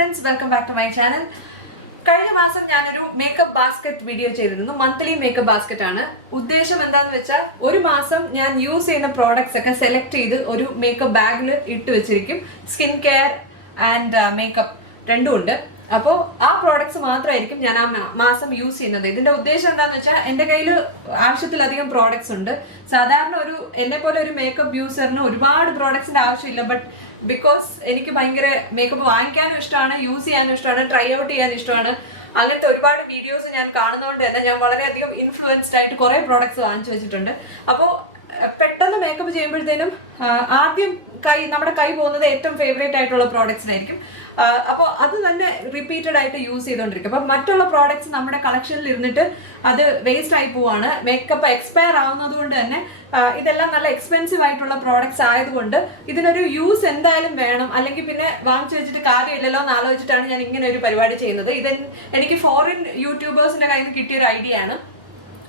friends, welcome back to my channel. കഴിഞ്ഞ മാസം ഞാനൊരു മേക്കപ്പ് ബാസ്ക്കറ്റ് വീഡിയോ ചെയ്തിരുന്നു. മന്ത്ലി മേക്കപ്പ് ബാസ്ക്കറ്റ് ആണ്. ഉദ്ദേശം എന്താണെന്ന് വെച്ചാൽ ഒരു മാസം ഞാൻ യൂസ് ചെയ്യുന്ന പ്രോഡക്ട്സ് ഒക്കെ സെലക്ട് ചെയ്ത് ഒരു മേക്കപ്പ് ബാഗിൽ ഇട്ട് വെച്ചിരിക്കും. സ്കിൻ കെയർ ആൻഡ് മേക്കപ്പ് രണ്ടും ഉണ്ട്. അപ്പോൾ ആ പ്രോഡക്ട്സ് മാത്രമായിരിക്കും ഞാൻ ആ മാസം യൂസ് ചെയ്യുന്നത്. ഇതിന്റെ ഉദ്ദേശം എന്താണെന്ന് വെച്ചാൽ എൻ്റെ കയ്യിൽ ആവശ്യത്തിലധികം പ്രോഡക്ട്സ് ഉണ്ട്. സാധാരണ എന്നെ പോലെ ഒരു മേക്കപ്പ് യൂസറിന് ഒരുപാട് പ്രോഡക്ട്സിന്റെ ആവശ്യമില്ല. ബട്ട് ബിക്കോസ് എനിക്ക് ഭയങ്കര മേക്കപ്പ് വാങ്ങിക്കാനും ഇഷ്ടമാണ്, യൂസ് ചെയ്യാനും ഇഷ്ടമാണ്, ട്രൈ ഔട്ട് ചെയ്യാൻ ഇഷ്ടമാണ്. അങ്ങനത്തെ ഒരുപാട് വീഡിയോസ് ഞാൻ കാണുന്നതുകൊണ്ട് തന്നെ ഞാൻ വളരെയധികം ഇൻഫ്ലുവൻസ്ഡ് ആയിട്ട് കുറേ പ്രോഡക്ട്സ് വാങ്ങിച്ചു വെച്ചിട്ടുണ്ട്. അപ്പോൾ പെട്ടെന്ന് മേക്കപ്പ് ചെയ്യുമ്പോഴത്തേനും ആദ്യം നമ്മുടെ കൈ പോകുന്നത് ഏറ്റവും ഫേവറേറ്റ് ആയിട്ടുള്ള പ്രോഡക്ട്സിനായിരിക്കും. അപ്പോൾ അത് തന്നെ റിപ്പീറ്റഡ് ആയിട്ട് യൂസ് ചെയ്തുകൊണ്ടിരിക്കും. അപ്പം മറ്റുള്ള പ്രോഡക്ട്സ് നമ്മുടെ കളക്ഷനിൽ ഇരുന്നിട്ട് അത് വേസ്റ്റ് ആയി പോവാണ്. മേക്കപ്പ് എക്സ്പയർ ആവുന്നത് കൊണ്ട് തന്നെ ഇതെല്ലാം നല്ല എക്സ്പെൻസീവ് ആയിട്ടുള്ള പ്രോഡക്ട്സ് ആയതുകൊണ്ട് ഇതിനൊരു യൂസ് എന്തായാലും വേണം, അല്ലെങ്കിൽ പിന്നെ വാങ്ങിച്ചു വെച്ചിട്ട് കാര്യമില്ലല്ലോ എന്ന് ആലോചിച്ചിട്ടാണ് ഞാൻ ഇങ്ങനെ ഒരു പരിപാടി ചെയ്യുന്നത്. എനിക്ക് ഫോറിൻ യൂട്യൂബേഴ്സിന്റെ കയ്യിൽ നിന്ന് കിട്ടിയൊരു ഐഡിയ ആണ്.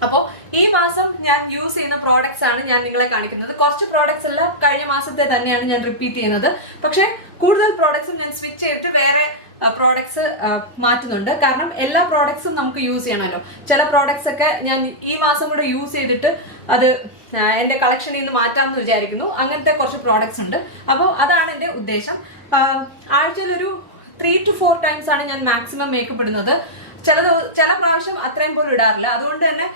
അപ്പോൾ ഈ മാസം ഞാൻ യൂസ് ചെയ്യുന്ന പ്രോഡക്ട്സ് ആണ് ഞാൻ നിങ്ങളെ കാണിക്കുന്നത്. കുറച്ച് പ്രോഡക്ട്സ് എല്ലാം കഴിഞ്ഞ മാസത്തെ തന്നെയാണ് ഞാൻ റിപ്പീറ്റ് ചെയ്യുന്നത്. പക്ഷേ കൂടുതൽ പ്രോഡക്ട്സും ഞാൻ സ്വിച്ച് ചെയ്തിട്ട് വേറെ പ്രോഡക്ട്സ് മാറ്റുന്നുണ്ട്. കാരണം എല്ലാ പ്രോഡക്ട്സും നമുക്ക് യൂസ് ചെയ്യണമല്ലോ. ചില പ്രോഡക്ട്സ് ഒക്കെ ഞാൻ ഈ മാസം കൂടെ യൂസ് ചെയ്തിട്ട് അത് എൻ്റെ കളക്ഷനിൽ നിന്ന് മാറ്റാമെന്ന് വിചാരിക്കുന്നു. അങ്ങനത്തെ കുറച്ച് പ്രോഡക്ട്സ് ഉണ്ട്. അപ്പോൾ അതാണ് എൻ്റെ ഉദ്ദേശം. ആഴ്ചയിലൊരു 3 to 4 times ആണ് ഞാൻ മാക്സിമം മേക്കപ്പ് ഇടുന്നത്. ചില പ്രാവശ്യം അത്രയും പോലും ഇടാറില്ല. അതുകൊണ്ട് തന്നെ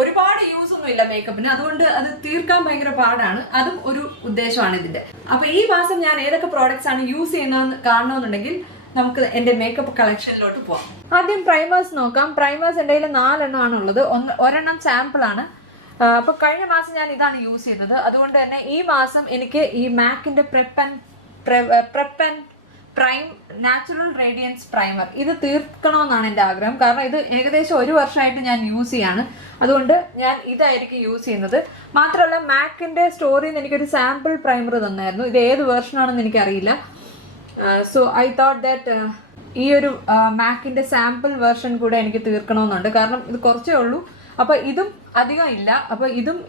ഒരുപാട് യൂസ് ഒന്നും ഇല്ല മേക്കപ്പിന്. അതുകൊണ്ട് അത് തീർക്കാൻ ഭയങ്കര പാടാണ്. അതും ഒരു ഉദ്ദേശമാണ് ഇതിന്റെ. അപ്പൊ ഈ മാസം ഞാൻ ഏതൊക്കെ പ്രോഡക്ട്സ് ആണ് യൂസ് ചെയ്യുന്നതെന്ന് കാണണമെന്നുണ്ടെങ്കിൽ നമുക്ക് എന്റെ മേക്കപ്പ് കളക്ഷനിലോട്ട് പോവാം. ആദ്യം പ്രൈമേഴ്സ് നോക്കാം. പ്രൈമേഴ്സ് എൻ്റെ കയ്യിൽ 4 എണ്ണമാണ് ഉള്ളത്. ഒരെണ്ണം സാമ്പിൾ ആണ്. അപ്പൊ കഴിഞ്ഞ മാസം ഞാൻ ഇതാണ് യൂസ് ചെയ്യുന്നത്. അതുകൊണ്ട് തന്നെ ഈ മാസം എനിക്ക് ഈ മാക്കിന്റെ പ്രെപ്പൻ പ്രൈം നാച്ചുറൽ റേഡിയൻസ് പ്രൈമർ ഇത് തീർക്കണമെന്നാണ് എൻ്റെ ആഗ്രഹം. കാരണം ഇത് ഏകദേശം 1 വർഷമായിട്ട് ഞാൻ യൂസ് ചെയ്യാണ്. അതുകൊണ്ട് ഞാൻ ഇതായിരിക്കും യൂസ് ചെയ്യുന്നത്. മാത്രമല്ല മാക്കിൻ്റെ സ്റ്റോറിൽ നിന്ന് എനിക്കൊരു സാമ്പിൾ പ്രൈമർ തന്നായിരുന്നു. ഇത് ഏത് വേർഷനാണെന്ന് എനിക്കറിയില്ല. സോ ഐ തോട്ട് ദാറ്റ് ഈ ഒരു മാക്കിൻ്റെ സാമ്പിൾ വേർഷൻ കൂടെ എനിക്ക് തീർക്കണമെന്നുണ്ട്. കാരണം ഇത് കുറച്ചേ ഉള്ളൂ. അപ്പോൾ ഇതും അധികം ഇല്ല. അപ്പോൾ ഇതും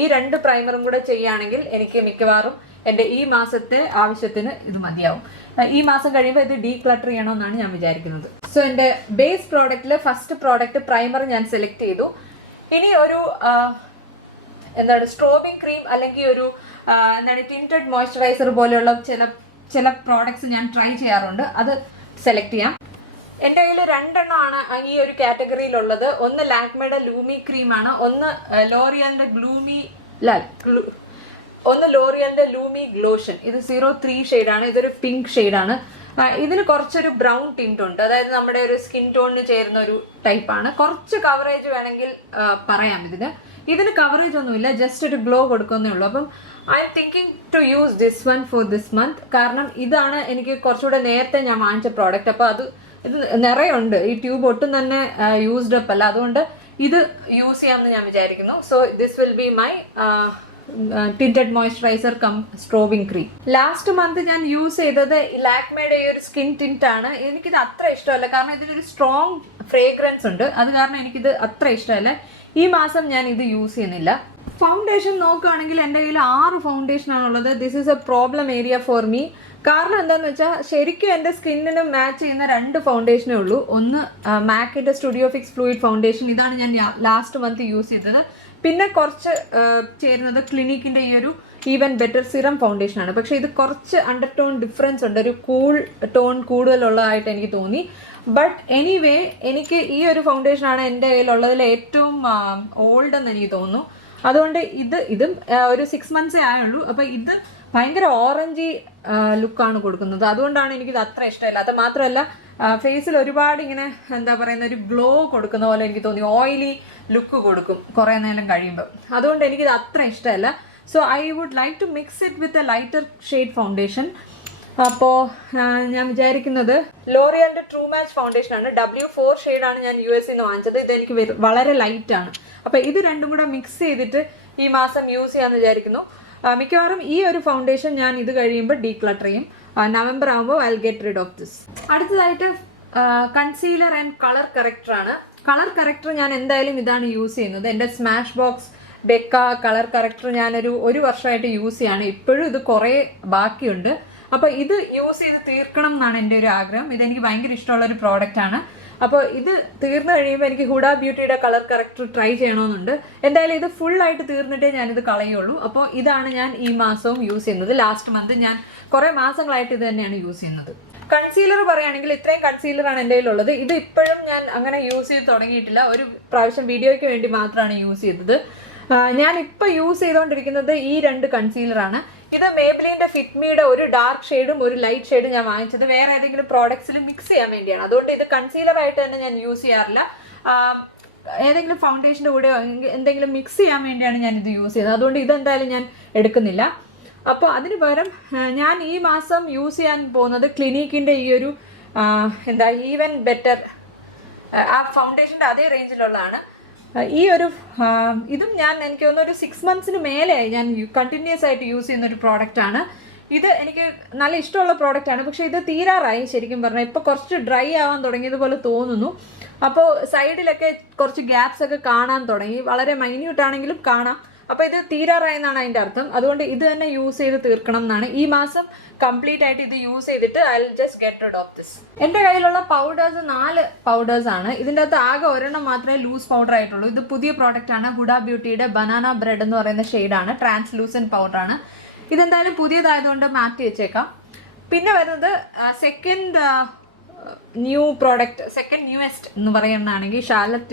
ഈ 2 പ്രൈമറും കൂടെ ചെയ്യുകയാണെങ്കിൽ എനിക്ക് മിക്കവാറും എൻ്റെ ഈ മാസത്തെ ആവശ്യത്തിന് ഇത് മതിയാവും. ഈ മാസം കഴിയുമ്പോൾ ഇത് ഡീക്ലട്ടർ ചെയ്യണമെന്നാണ് ഞാൻ വിചാരിക്കുന്നത്. സോ എൻ്റെ ബേസ് പ്രോഡക്റ്റിൽ ഫസ്റ്റ് പ്രോഡക്റ്റ് പ്രൈമർ ഞാൻ സെലക്ട് ചെയ്തു. ഇനി ഒരു സ്ട്രോബിംഗ് ക്രീം അല്ലെങ്കിൽ ഒരു ടിൻറ്റഡ് മോയ്സ്ചറൈസർ പോലെയുള്ള ചില പ്രോഡക്ട്സ് ഞാൻ ട്രൈ ചെയ്യാറുണ്ട്. അത് സെലക്ട് ചെയ്യാം. എൻ്റെ കയ്യിൽ 2 എണ്ണമാണ് ഈ ഒരു കാറ്റഗറിയിലുള്ളത്. ഒന്ന് ലാക്മേയുടെ ലൂമി ക്രീമാണ്, ഒന്ന് ലോറിയലിൻ്റെ ലോറിയലിന്റെ ലൂമി ഗ്ലോഷൻ. ഇത് 03 ഷെയ്ഡാണ്. ഇതൊരു പിങ്ക് ഷെയ്ഡാണ്. ഇതിന് കുറച്ചൊരു ബ്രൗൺ ടിന്റ് ഉണ്ട്. അതായത് നമ്മുടെ ഒരു സ്കിൻ ടോണിന് ചേരുന്ന ഒരു ടൈപ്പാണ്. കുറച്ച് കവറേജ് വേണമെങ്കിൽ പറയാം. ഇതിന് കവറേജ് ഒന്നുമില്ല, ജസ്റ്റ് ഒരു ഗ്ലോ കൊടുക്കുന്നേ ഉള്ളൂ. അപ്പം I'm thinking to use this one for this month. കാരണം ഇതാണ് എനിക്ക് കുറച്ചുകൂടെ നേരത്തെ ഞാൻ വാങ്ങിച്ച പ്രോഡക്റ്റ്. അപ്പോൾ ഇത് നിറയുണ്ട്. ഈ ട്യൂബ് ഒട്ടും തന്നെ യൂസ്ഡ് അപ്പ് അല്ല. അതുകൊണ്ട് ഇത് യൂസ് ചെയ്യാമെന്ന് ഞാൻ വിചാരിക്കുന്നു. So this will be my tinted moisturiser cum strobing cream. Last month ഞാൻ യൂസ് ചെയ്തത് ലാക്മേയുടെ ഈ ഒരു സ്കിൻ ടിന്റ് ആണ്. എനിക്കിത് അത്ര ഇഷ്ടമല്ല. കാരണം ഇതിനൊരു സ്ട്രോങ് ഫ്രേഗ്രൻസ് ഉണ്ട്. അത് കാരണം എനിക്കിത് അത്ര ഇഷ്ടമല്ല. ഈ മാസം ഞാൻ ഇത് യൂസ് ചെയ്യുന്നില്ല. ഫൗണ്ടേഷൻ നോക്കുകയാണെങ്കിൽ എൻ്റെ കയ്യിൽ 6 ഫൗണ്ടേഷനാണുള്ളത്. This is a problem area for me. കാരണം എന്താണെന്ന് വെച്ചാൽ ശരിക്കും എൻ്റെ സ്കിന്നിന് മാച്ച് ചെയ്യുന്ന 2 ഫൗണ്ടേഷനേ ഉള്ളൂ. ഒന്ന് മാക്കിൻ്റെ സ്റ്റുഡിയോ ഫിക്സ് ഫ്ലൂയിഡ് ഫൗണ്ടേഷൻ. ഇതാണ് ഞാൻ ലാസ്റ്റ് മന്ത് യൂസ് ചെയ്തത്. പിന്നെ കുറച്ച് ചേരുന്നത് ക്ലിനിക്കിൻ്റെ ഈ ഒരു ഈവൻ ബെറ്റർ സിറം ഫൗണ്ടേഷനാണ്. പക്ഷേ ഇത് കുറച്ച് അണ്ടർടോൺ ഡിഫറൻസ് ഉണ്ട്. ഒരു കൂൾ ടോൺ കൂടുതലുള്ളതായിട്ട് എനിക്ക് തോന്നി. ബട്ട് എനിവേ എനിക്ക് ഈ ഒരു ഫൗണ്ടേഷനാണ് എൻ്റെ കയ്യിലുള്ളതിൽ ഏറ്റവും ഓൾഡ് എന്ന് എനിക്ക് തോന്നുന്നു. അതുകൊണ്ട് ഇതും ഒരു 6 monthsേ ആയുള്ളൂ. അപ്പോൾ ഇത് ഭയങ്കര ഓറഞ്ചി ലുക്കാണ് കൊടുക്കുന്നത്. അതുകൊണ്ടാണ് എനിക്കിത് അത്ര ഇഷ്ടമല്ല. അത് മാത്രമല്ല ഫേസിൽ ഒരുപാട് ഇങ്ങനെ ഒരു ഗ്ലോ കൊടുക്കുന്ന പോലെ എനിക്ക് തോന്നി. ഓയിലി ലുക്ക് കൊടുക്കും കുറേ നേരം കഴിയുമ്പോൾ. അതുകൊണ്ട് എനിക്കിത് അത്ര ഇഷ്ടമല്ല. So I would like to mix it with a lighter shade foundation. അപ്പോൾ ഞാൻ വിചാരിക്കുന്നത് ലോറിയലിൻ്റെ ട്രൂ മാച്ച് ഫൗണ്ടേഷനാണ്. W4 ഷെയ്ഡാണ് ഞാൻ US നിന്ന് വാങ്ങിച്ചത്. ഇതെനിക്ക് വളരെ ലൈറ്റാണ്. അപ്പോൾ ഇത് രണ്ടും കൂടെ മിക്സ് ചെയ്തിട്ട് ഈ മാസം യൂസ് ചെയ്യാമെന്ന് വിചാരിക്കുന്നു. മിക്കവാറും ഈ ഒരു ഫൗണ്ടേഷൻ ഞാൻ ഇത് കഴിയുമ്പോൾ ഡീക്ലട്ടർ ചെയ്യും. നവംബർ ആകുമ്പോൾ I will get rid of this. അടുത്തതായിട്ട് കൺസീലർ ആൻഡ് കളർ കറക്റ്ററാണ്. കളർ കറക്റ്റർ ഞാൻ എന്തായാലും ഇതാണ് യൂസ് ചെയ്യുന്നത്. എൻ്റെ സ്മാഷ് ബോക്സ് ഡെക്ക കളർ കറക്റ്റർ ഞാനൊരു 1 വർഷമായിട്ട് യൂസ് ചെയ്യാണ്. ഇപ്പോഴും ഇത് കുറേ ബാക്കിയുണ്ട്. അപ്പോൾ ഇത് യൂസ് ചെയ്ത് തീർക്കണം എന്നാണ് എൻ്റെ ഒരു ആഗ്രഹം. ഇതെനിക്ക് ഭയങ്കര ഇഷ്ടമുള്ളൊരു പ്രോഡക്റ്റാണ്. അപ്പോൾ ഇത് തീർന്നു കഴിയുമ്പോൾ എനിക്ക് ഹുഡ ബ്യൂട്ടിയുടെ കളർ കറക്റ്റർ ട്രൈ ചെയ്യണമെന്നുണ്ട്. എന്തായാലും ഇത് ഫുള്ളായിട്ട് തീർന്നിട്ടേ ഞാനിത് കളയുള്ളൂ. അപ്പോൾ ഇതാണ് ഞാൻ ഈ മാസവും യൂസ് ചെയ്യുന്നത്. ലാസ്റ്റ് മന്ത് ഞാൻ കുറേ മാസങ്ങളായിട്ട് ഇത് തന്നെയാണ് യൂസ് ചെയ്യുന്നത്. കൺസീലർ പറയുകയാണെങ്കിൽ ഇത്രയും കൺസീലറാണ് എൻ്റെ കയ്യിലുള്ളത്. ഇത് ഇപ്പോഴും ഞാൻ അങ്ങനെ യൂസ് ചെയ്ത് തുടങ്ങിയിട്ടില്ല. ഒരു പ്രാവശ്യം വീഡിയോയ്ക്ക് വേണ്ടി മാത്രമാണ് യൂസ് ചെയ്തത്. ഞാനിപ്പോൾ യൂസ് ചെയ്തുകൊണ്ടിരിക്കുന്നത് ഈ 2 കൺസീലറാണ്. ഇത് മേബിലിൻ്റെ ഫിറ്റ്മിയുടെ ഒരു ഡാർക്ക് ഷെയ്ഡും ഒരു ലൈറ്റ് ഷെയ്ഡും ഞാൻ വാങ്ങിച്ചത് വേറെ ഏതെങ്കിലും പ്രോഡക്ട്സിൽ മിക്സ് ചെയ്യാൻ വേണ്ടിയാണ്. അതുകൊണ്ട് ഇത് കൺസീലറായിട്ട് തന്നെ ഞാൻ യൂസ് ചെയ്യാറില്ല. ഏതെങ്കിലും ഫൗണ്ടേഷൻ്റെ കൂടെയോ എന്തെങ്കിലും മിക്സ് ചെയ്യാൻ വേണ്ടിയാണ് ഞാൻ ഇത് യൂസ് ചെയ്തത്. അതുകൊണ്ട് ഇതെന്തായാലും ഞാൻ എടുക്കുന്നില്ല. അപ്പോൾ അതിന് പകരം ഞാൻ ഈ മാസം യൂസ് ചെയ്യാൻ പോകുന്നത് ക്ലിനിക്കിൻ്റെ ഈ ഒരു ഈവൻ ബെറ്റർ ആ ഫൗണ്ടേഷൻ്റെ അതേ റേഞ്ചിലുള്ളതാണ്. ഈ ഒരു ഇതും എനിക്ക് തോന്നുന്നു ഒരു 6 months മേലെയായി ഞാൻ കണ്ടിന്യൂസ് ആയിട്ട് യൂസ് ചെയ്യുന്ന ഒരു പ്രോഡക്റ്റാണ്. ഇത് എനിക്ക് നല്ല ഇഷ്ടമുള്ള പ്രോഡക്റ്റാണ്. പക്ഷേ ഇത് തീരാറായി ശരിക്കും പറഞ്ഞാൽ. ഇപ്പോൾ കുറച്ച് ഡ്രൈ ആവാൻ തുടങ്ങിയതുപോലെ തോന്നുന്നു. അപ്പോൾ സൈഡിലൊക്കെ കുറച്ച് ഗ്യാപ്സ് ഒക്കെ കാണാൻ തുടങ്ങി. വളരെ മൈന്യൂട്ടാണെങ്കിലും കാണാം. അപ്പോൾ ഇത് തീരാറായെന്നാണ് അതിൻ്റെ അർത്ഥം. അതുകൊണ്ട് ഇത് തന്നെ യൂസ് ചെയ്ത് തീർക്കണം എന്നാണ്. ഈ മാസം കംപ്ലീറ്റ് ആയിട്ട് ഇത് യൂസ് ചെയ്തിട്ട് I will just get rid of this. എൻ്റെ കയ്യിലുള്ള പൗഡേഴ്സ് 4 പൗഡേഴ്സാണ്. ഇതിൻ്റെ അകത്ത് ആകെ ഒരെണ്ണം മാത്രമേ ലൂസ് പൗഡർ ആയിട്ടുള്ളൂ. ഇത് പുതിയ പ്രോഡക്റ്റാണ്. ഹുഡ ബ്യൂട്ടിയുടെ ബനാന ബ്രെഡ് എന്ന് പറയുന്ന ഷെയ്ഡാണ്. ട്രാൻസ്ലൂസൻറ്റ് പൗഡറാണ്. ഇതെന്തായാലും പുതിയതായതുകൊണ്ട് മാറ്റി വെച്ചേക്കാം. പിന്നെ വരുന്നത് സെക്കൻഡ് ന്യൂവെസ്റ്റ് എന്ന് പറയുന്നതാണെങ്കിൽ ഷാർലറ്റ്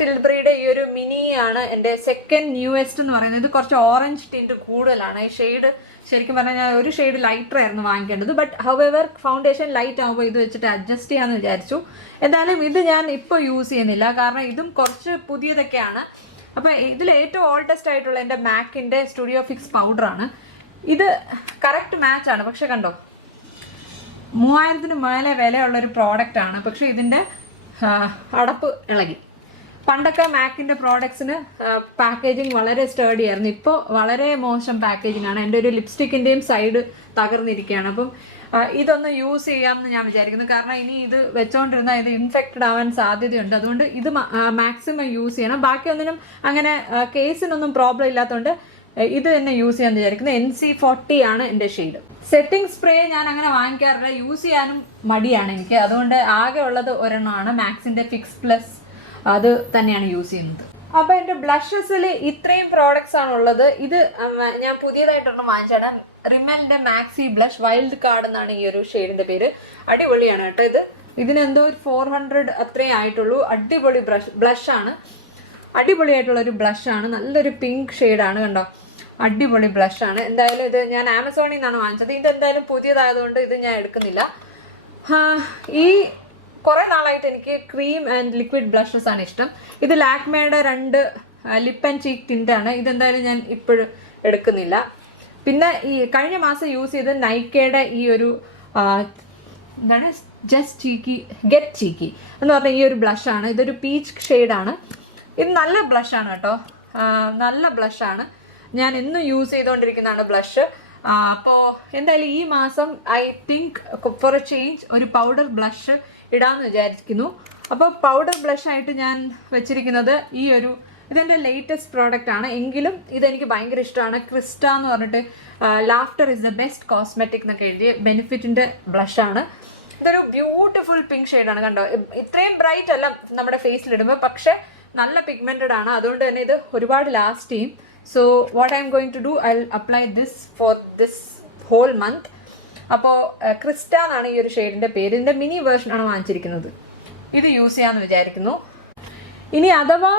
ടിൽബറിയുടെ ഈ ഒരു മിനി ആണ് എൻ്റെ സെക്കൻഡ് ന്യൂവെസ്റ്റ് എന്ന് പറയുന്നത്. ഇത് കുറച്ച് ഓറഞ്ച് ടിൻറ്റ് കൂടുതലാണ്. ഈ ഷെയ്ഡ് ശരിക്കും പറഞ്ഞാൽ ഞാൻ ഒരു ഷെയ്ഡ് ലൈറ്റർ ആയിരുന്നു വാങ്ങിക്കേണ്ടത്. ബട്ട് ഹൗവെവർ ഫൗണ്ടേഷൻ ലൈറ്റ് ആകുമ്പോൾ ഇത് വെച്ചിട്ട് അഡ്ജസ്റ്റ് ചെയ്യാമെന്ന് വിചാരിച്ചു. എന്തായാലും ഇത് ഞാൻ ഇപ്പോൾ യൂസ് ചെയ്യുന്നില്ല. കാരണം ഇതും കുറച്ച് പുതിയതൊക്കെയാണ്. അപ്പോൾ ഇതിൽ ഏറ്റവും ഓൾഡസ്റ്റ് ആയിട്ടുള്ള എൻ്റെ മാക്കിൻ്റെ സ്റ്റുഡിയോ ഫിക്സ് പൗഡറാണ്. ഇത് കറക്റ്റ് മാച്ചാണ്. പക്ഷെ കണ്ടോ, 3000 മേലെ വിലയുള്ളൊരു പ്രോഡക്റ്റാണ്. പക്ഷേ ഇതിൻ്റെ അടപ്പ് ഇളകി. പണ്ടൊക്കെ മാക്കിൻ്റെ പ്രോഡക്ട്സിന് പാക്കേജിങ് വളരെ സ്റ്റേഡി ആയിരുന്നു. ഇപ്പോൾ വളരെ മോശം പാക്കേജിംഗ് ആണ്. എൻ്റെ ഒരു ലിപ്സ്റ്റിക്കിൻ്റെയും സൈഡ് തകർന്നിരിക്കുകയാണ്. അപ്പം ഇതൊന്ന് യൂസ് ചെയ്യാമെന്ന് ഞാൻ വിചാരിക്കുന്നു. കാരണം ഇനി ഇത് വെച്ചുകൊണ്ടിരുന്നാൽ ഇത് ഇൻഫെക്റ്റഡ് ആവാൻ സാധ്യതയുണ്ട്. അതുകൊണ്ട് ഇത് മാക്സിമം യൂസ് ചെയ്യണം. ബാക്കിയൊന്നിനും അങ്ങനെ കേസിനൊന്നും പ്രോബ്ലം ഇല്ലാത്തതുകൊണ്ട് ഇത് തന്നെ യൂസ് ചെയ്യാൻ വിചാരിക്കുന്നത്. NC40 ആണ് എൻ്റെ ഷെയ്ഡ്. സെറ്റിംഗ് സ്പ്രേ ഞാൻ അങ്ങനെ വാങ്ങിക്കാറില്ല. യൂസ് ചെയ്യാനും മടിയാണ് എനിക്ക്. അതുകൊണ്ട് ആകെ ഉള്ളത് ഒരെണ്ണമാണ്, മാക്സിൻ്റെ ഫിക്സ് പ്ലസ്. അത് തന്നെയാണ് യൂസ് ചെയ്യുന്നത്. അപ്പോൾ എൻ്റെ ബ്ലഷസിൽ ഇത്രയും പ്രോഡക്ട്സ് ആണുള്ളത്. ഇത് ഞാൻ പുതിയതായിട്ടൊരെണ്ണം വാങ്ങിച്ചാണ്. റിമലിൻ്റെ മാക്സി ബ്ലഷ് വൈൽഡ് കാർഡ് എന്നാണ് ഈ ഒരു ഷെയ്ഡിൻ്റെ പേര്. അടിപൊളിയാണ് കേട്ടോ. ഇതിനെന്തോ ഒരു 400 അത്രയും ആയിട്ടുള്ളൂ. അടിപൊളി ബ്ലഷാണ്. അടിപൊളിയായിട്ടുള്ളൊരു ബ്ലഷാണ്. നല്ലൊരു പിങ്ക് ഷെയ്ഡാണ്. കണ്ടോ, അടിപൊളി ബ്ലഷാണ്. എന്തായാലും ഇത് ഞാൻ ആമസോണിൽ നിന്നാണ് വാങ്ങിച്ചത്. ഇതെന്തായാലും പുതിയതായതുകൊണ്ട് ഇത് ഞാൻ എടുക്കുന്നില്ല. ഈ കുറേ നാളായിട്ട് എനിക്ക് ക്രീം ആൻഡ് ലിക്വിഡ് ബ്ലഷസ് ആണ് ഇഷ്ടം. ഇത് ലാക്മേയുടെ 2 ലിപ്പ് ആൻഡ് ചീക്ക് ടിൻ്റാണ്. ഇതെന്തായാലും ഞാൻ ഇപ്പോഴും എടുക്കുന്നില്ല. പിന്നെ ഈ കഴിഞ്ഞ മാസം യൂസ് ചെയ്ത നൈക്കയുടെ ഈ ഒരു എന്താണ് ഗെറ്റ് ചീക്കി എന്ന് പറഞ്ഞ ഈ ഒരു ബ്ലഷാണ്. ഇതൊരു പീച്ച് ഷെയ്ഡാണ്. ഇത് നല്ല ബ്ലഷാണ് കേട്ടോ. നല്ല ബ്ലഷാണ്. ഞാൻ എന്നും യൂസ് ചെയ്തുകൊണ്ടിരിക്കുന്നതാണ് ബ്ലഷ്. അപ്പോൾ എന്തായാലും ഈ മാസം I think for a change ഒരു പൗഡർ ബ്ലഷ് ഇടാമെന്ന് വിചാരിക്കുന്നു. അപ്പോൾ പൗഡർ ബ്ലഷായിട്ട് ഞാൻ വെച്ചിരിക്കുന്നത് ഈ ഒരു ഇതെൻ്റെ ലേറ്റസ്റ്റ് പ്രോഡക്റ്റ് ആണ്. എങ്കിലും ഇതെനിക്ക് ഭയങ്കര ഇഷ്ടമാണ്. ക്രിസ്റ്റ എന്ന് പറഞ്ഞിട്ട് laughter is the best cosmetic എന്നൊക്കെ എഴുതിയ ബെനിഫിറ്റിൻ്റെ ബ്ലഷാണ്. ഇതൊരു ബ്യൂട്ടിഫുൾ പിങ്ക് ഷെയ്ഡാണ്. കണ്ടോ, ഇത്രയും ബ്രൈറ്റ് അല്ല നമ്മുടെ ഫേസിലിടുമ്പോൾ, പക്ഷേ നല്ല പിഗ്മെൻറ്റഡ് ആണ്. അതുകൊണ്ട് തന്നെ ഇത് ഒരുപാട് ലാസ്റ്റ് ചെയ്യും. So what I'm going to do, I will apply this for this whole month. അപ്പോൾ ക്രിസ്റ്റ എന്നാണ് ഈ ഒരു ഷെയ്ഡിൻ്റെ പേര്. ഇതിൻ്റെ മിനി വേർഷനാണ് വാങ്ങിച്ചിരിക്കുന്നത്. ഇത് യൂസ് ചെയ്യാമെന്ന് വിചാരിക്കുന്നു. ഇനി അഥവാ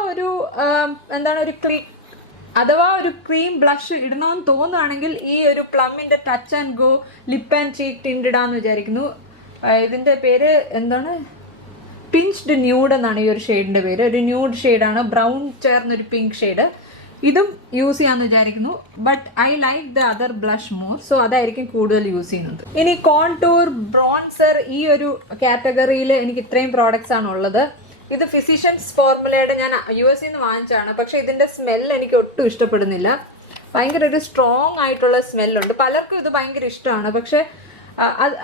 ഒരു ക്രീം ബ്ലഷ് ഇടണമെന്ന് തോന്നുകയാണെങ്കിൽ ഈ ഒരു പ്ലമ്മിൻ്റെ touch and go lip and cheek tint ഇടാമെന്ന് വിചാരിക്കുന്നു. ഇതിൻ്റെ പേര് എന്താണ്, പിഞ്ച്ഡ് ന്യൂഡ് എന്നാണ് ഈ ഒരു ഷെയ്ഡിൻ്റെ പേര്. ഒരു ന്യൂഡ് ഷെയ്ഡാണ്, ബ്രൗൺ ചേർന്നൊരു പിങ്ക് ഷെയ്ഡ്. ഇതും യൂസ് ചെയ്യാമെന്ന് വിചാരിക്കുന്നു. But I like the other blush more, so അതായിരിക്കും കൂടുതൽ യൂസ് ചെയ്യുന്നത്. ഇനി കോൺടൂർ, ബ്രോൺസർ, ഈ ഒരു കാറ്റഗറിയിൽ എനിക്ക് ഇത്രയും പ്രോഡക്റ്റ്സ് ആണ് ഉള്ളത്. ഇത് ഫിസിഷ്യൻസ് ഫോർമുലയുടെ ഞാൻ US നിന്ന് വാങ്ങിച്ചാണ്. പക്ഷേ ഇതിൻ്റെ സ്മെല്ല് എനിക്ക് ഒട്ടും ഇഷ്ടപ്പെടുന്നില്ല. ഭയങ്കര ഒരു സ്ട്രോങ് ആയിട്ടുള്ള സ്മെല്ലുണ്ട്. പലർക്കും ഇത് ഭയങ്കര ഇഷ്ടമാണ്. പക്ഷേ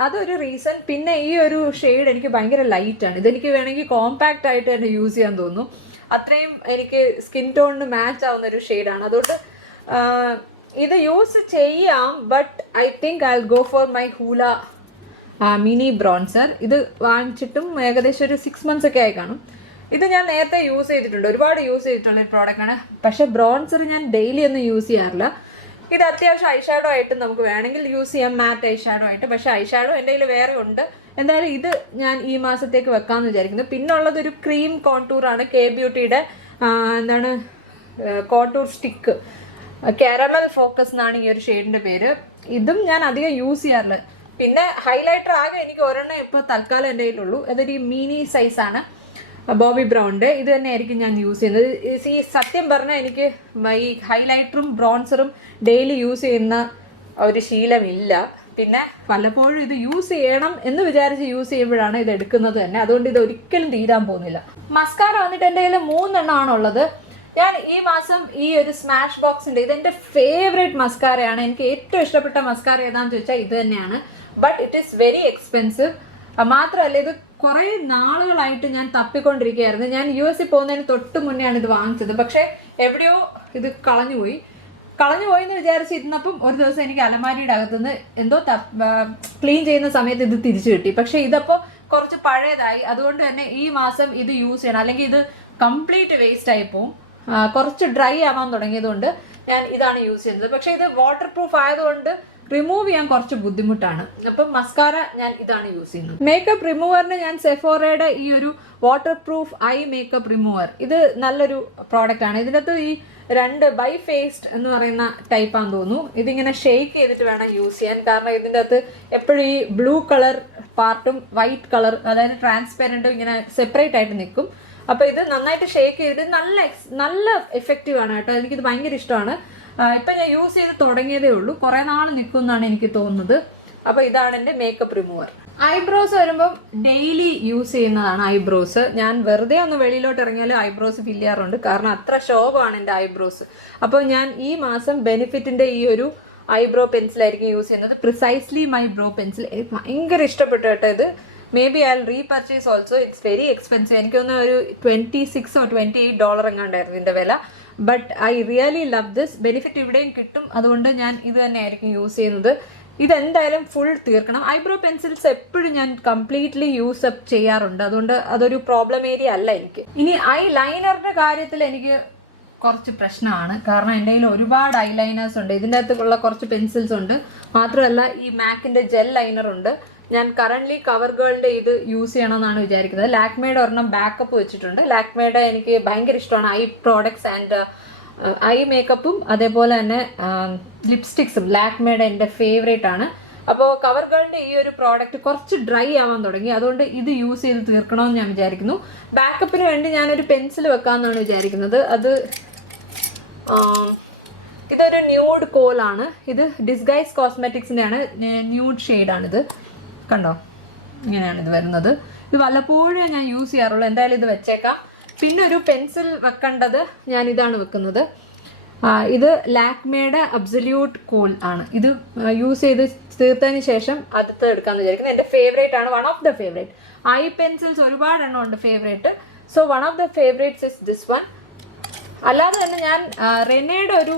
അതൊരു റീസൺ. പിന്നെ ഈ ഒരു ഷെയ്ഡ് എനിക്ക് ഭയങ്കര ലൈറ്റാണ്. ഇതെനിക്ക് വേണമെങ്കിൽ കോമ്പാക്റ്റ് ആയിട്ട് തന്നെ യൂസ് ചെയ്യാൻ തോന്നുന്നു. അത്രയും എനിക്ക് സ്കിൻ ടോണിന് മാച്ച് ആവുന്ന ഒരു ഷെയ്ഡാണ്. അതുകൊണ്ട് ഇത് യൂസ് ചെയ്യാം, but I think I go for my Hoola mini bronzer. ഇത് വാങ്ങിച്ചിട്ടും ഏകദേശം ഒരു 6 months ഒക്കെ ആയി കാണും. ഇത് ഞാൻ നേരത്തെ യൂസ് ചെയ്തിട്ടുണ്ട്, ഒരുപാട് യൂസ് ചെയ്തിട്ടുള്ള ഒരു പ്രോഡക്റ്റാണ്. പക്ഷേ ബ്രോൺസർ ഞാൻ ഡെയിലി ഒന്നും യൂസ് ചെയ്യാറില്ല. ഇത് അത്യാവശ്യം ഐഷാഡോ ആയിട്ട് നമുക്ക് വേണമെങ്കിൽ യൂസ് ചെയ്യാം, മാറ്റ് ഐഷാഡോ ആയിട്ട്. പക്ഷേ ഐഷാഡോ എൻ്റെ കയ്യിൽ വേറെ ഉണ്ട്. എന്തായാലും ഇത് ഞാൻ ഈ മാസത്തേക്ക് വെക്കാമെന്ന് വിചാരിക്കുന്നു. പിന്നെ ഉള്ളത് ഒരു ക്രീം കോണ്ടൂറാണ്, കെ ബ്യൂട്ടിയുടെ എന്താണ് കോണ്ടൂർ സ്റ്റിക്ക്, കാരമൽ ഫോക്കസ് എന്നാണ് ഈ ഒരു ഷെയ്ഡിൻ്റെ പേര്. ഇതും ഞാൻ അധികം യൂസ് ചെയ്യാറില്ല. പിന്നെ ഹൈലൈറ്റർ ആകെ എനിക്ക് ഒരെണ്ണം ഇപ്പോൾ തൽക്കാലം എൻ്റെ കയ്യിലുള്ളൂ. അതൊരു മിനി സൈസാണ്, ബോബി ബ്രൗണിൻ്റെ. ഇത് തന്നെ ആയിരിക്കും ഞാൻ യൂസ് ചെയ്യുന്നത്. ഈ സത്യം പറഞ്ഞാൽ എനിക്ക് ഈ ഹൈലൈറ്ററും ബ്രോൺസറും ഡെയിലി യൂസ് ചെയ്യുന്ന ഒരു ശീലമില്ല. പിന്നെ വല്ലപ്പോഴും ഇത് യൂസ് ചെയ്യണം എന്ന് വിചാരിച്ച് യൂസ് ചെയ്യുമ്പോഴാണ് ഇത് എടുക്കുന്നത് തന്നെ. അതുകൊണ്ട് ഇത് ഒരിക്കലും തീരാൻ പോകുന്നില്ല. മസ്കാര വന്നിട്ട് എൻ്റെ കയ്യിൽ 3 എണ്ണമാണുള്ളത്. ഞാൻ ഈ മാസം ഈ ഒരു സ്മാഷ് ബോക്സിൻ്റെ, ഇതെൻ്റെ ഫേവറേറ്റ് മസ്കാരയാണ്. എനിക്ക് ഏറ്റവും ഇഷ്ടപ്പെട്ട മസ്കാര ഏതാണെന്ന് ചോദിച്ചാൽ ഇത് തന്നെയാണ്. But it is very expensive. മാത്രമല്ല ഇത് കുറേ നാളുകളായിട്ട് ഞാൻ തപ്പിക്കൊണ്ടിരിക്കുകയായിരുന്നു. ഞാൻ US പോകുന്നതിന് തൊട്ട് മുന്നെയാണ് ഇത് വാങ്ങിച്ചത്. പക്ഷേ എവിടെയോ ഇത് കളഞ്ഞുപോയി എന്ന് വിചാരിച്ചിരുന്നപ്പം ഒരു ദിവസം എനിക്ക് അലമാരിയുടെ അകത്തുനിന്ന് എന്തോ ക്ലീൻ ചെയ്യുന്ന സമയത്ത് ഇത് തിരിച്ചു കിട്ടി. പക്ഷേ ഇതപ്പോൾ കുറച്ച് പഴയതായി. അതുകൊണ്ട് തന്നെ ഈ മാസം ഇത് യൂസ് ചെയ്യണം, അല്ലെങ്കിൽ ഇത് കംപ്ലീറ്റ് വേസ്റ്റ് ആയി പോവും. കുറച്ച് ഡ്രൈ ആവാൻ തുടങ്ങിയതുകൊണ്ട് ഞാൻ ഇതാണ് യൂസ് ചെയ്യുന്നത്. പക്ഷേ ഇത് വാട്ടർ പ്രൂഫ് ആയതുകൊണ്ട് റിമൂവ് ചെയ്യാൻ കുറച്ച് ബുദ്ധിമുട്ടാണ്. അപ്പം മസ്കാര ഞാൻ ഇതാണ് യൂസ് ചെയ്യുന്നത്. മേക്കപ്പ് റിമൂവറിന് ഞാൻ സെഫോറയുടെ ഈ ഒരു water proof I makeup remover, ഇത് നല്ലൊരു പ്രോഡക്റ്റ് ആണ്. ഇതിനകത്ത് ഈ 2 ബൈ ഫേസ്ഡ് എന്ന് പറയുന്ന ടൈപ്പാന്ന് തോന്നുന്നു. ഇതിങ്ങനെ ഷെയ്ക്ക് ചെയ്തിട്ട് വേണം യൂസ് ചെയ്യാൻ. കാരണം ഇതിൻ്റെ അകത്ത് എപ്പോഴും ഈ ബ്ലൂ കളർ പാർട്ടും വൈറ്റ് കളർ, അതായത് ട്രാൻസ്പെറൻറ്റും ഇങ്ങനെ സെപ്പറേറ്റ് ആയിട്ട് നിൽക്കും. അപ്പോൾ ഇത് നന്നായിട്ട് ഷേക്ക് ചെയ്തിട്ട് നല്ല എഫക്റ്റീവ് ആണ് കേട്ടോ. എനിക്കിത് ഭയങ്കര ഇഷ്ടമാണ്. ഇപ്പം ഞാൻ യൂസ് ചെയ്ത് തുടങ്ങിയതേ ഉള്ളൂ, കുറേ നാൾ നിൽക്കുമെന്നാണ് എനിക്ക് തോന്നുന്നത്. അപ്പോൾ ഇതാണ് എൻ്റെ മേക്കപ്പ് റിമൂവർ. ഐബ്രോസ് വരുമ്പം ഡെയിലി യൂസ് ചെയ്യുന്നതാണ് ഐബ്രോസ്. ഞാൻ വെറുതെ ഒന്ന് വെളിയിലോട്ട് ഇറങ്ങിയാൽ ഐബ്രോസ് ഫില്ല് ചെയ്യാറുണ്ട്, കാരണം അത്ര ശോഭമാണ് എൻ്റെ ഐബ്രോസ്. അപ്പോൾ ഞാൻ ഈ മാസം ബെനിഫിറ്റിൻ്റെ ഈ ഒരു ഐബ്രോ പെൻസിലായിരിക്കും യൂസ് ചെയ്യുന്നത്, പ്രിസൈസ്ലി മൈ ബ്രോ പെൻസിൽ. എനിക്ക് ഭയങ്കര ഇഷ്ടപ്പെട്ടു കേട്ടോ ഇത്. May be I repurchase also. It's very expensive. എനിക്കൊന്ന് ഒരു $26 or $28 എങ്ങാണ്ടായിരുന്നു ഇതിൻ്റെ വില. But I really love this. Benefit ഇവിടെയും കിട്ടും, അതുകൊണ്ട് ഞാൻ ഇത് തന്നെ ആയിരിക്കും യൂസ് ചെയ്യുന്നത്. ഇതെന്തായാലും ഫുൾ തീർക്കണം. ഐബ്രോ പെൻസിൽസ് എപ്പോഴും ഞാൻ കംപ്ലീറ്റ്ലി യൂസ് അപ്പ് ചെയ്യാറുണ്ട്, അതുകൊണ്ട് അതൊരു പ്രോബ്ലം ഏരിയ അല്ല എനിക്ക്. ഇനി ഐ ലൈനറിൻ്റെ കാര്യത്തിൽ എനിക്ക് കുറച്ച് പ്രശ്നമാണ്, കാരണം എൻ്റെ കയ്യിൽ ഒരുപാട് ഐ ലൈനേഴ്സ് ഉണ്ട്. ഇതിൻ്റെ അകത്തുള്ള കുറച്ച് പെൻസിൽസ് ഉണ്ട്. മാത്രമല്ല ഈ മാക്കിൻ്റെ ജെൽ ലൈനർ ഉണ്ട്. ഞാൻ കറൻ്റ്ലി കവർ ഗേളിൻ്റെ ഇത് യൂസ് ചെയ്യണമെന്നാണ് വിചാരിക്കുന്നത്. ലാക്മേയുടെ ഒരെണ്ണം ബാക്കപ്പ് വെച്ചിട്ടുണ്ട്. ലാക്മേയുടെ എനിക്ക് ഭയങ്കര ഇഷ്ടമാണ് ഐ പ്രോഡക്ട്സ് ആൻഡ് ഐ മേക്കപ്പും അതേപോലെ തന്നെ ലിപ്സ്റ്റിക്സും. ലാക്മേയുടെ എൻ്റെ ഫേവറേറ്റ് ആണ്. അപ്പോൾ കവർ ഗേളിൻ്റെ ഈ ഒരു പ്രോഡക്റ്റ് കുറച്ച് ഡ്രൈ ആവാൻ തുടങ്ങി, അതുകൊണ്ട് ഇത് യൂസ് ചെയ്ത് തീർക്കണമെന്ന് ഞാൻ വിചാരിക്കുന്നു. ബാക്കപ്പിന് വേണ്ടി ഞാനൊരു പെൻസിൽ വെക്കാമെന്നാണ് വിചാരിക്കുന്നത്. ഇതൊരു ന്യൂഡ് കോലാണ്. ഇത് ഡിസ്ഗൈസ് കോസ്മെറ്റിക്സിൻ്റെ ആണ്, ന്യൂഡ് ഷെയ്ഡാണിത്. കണ്ടോ, ഇങ്ങനെയാണ് ഇത് വരുന്നത്. ഇത് വല്ലപ്പോഴേ ഞാൻ യൂസ് ചെയ്യാറുള്ളൂ. എന്തായാലും ഇത് വെച്ചേക്കാം. പിന്നെ ഒരു പെൻസിൽ വെക്കേണ്ടത് ഞാൻ ഇതാണ് വെക്കുന്നത്. ഇത് ലാക്മേയുടെ അബ്സല്യൂട്ട് കൂൾ ആണ്. ഇത് യൂസ് ചെയ്ത് തീർത്തതിന് ശേഷം അടുത്ത് എടുക്കാമെന്ന് വിചാരിക്കുന്നത്. എൻ്റെ ഫേവറേറ്റ് ആണ്, one of the favourite. I pencils ഒരുപാട് എണ്ണം ഉണ്ട് favourite. So one of the favourites is this one. അല്ലാതെ തന്നെ ഞാൻ റെനയുടെ ഒരു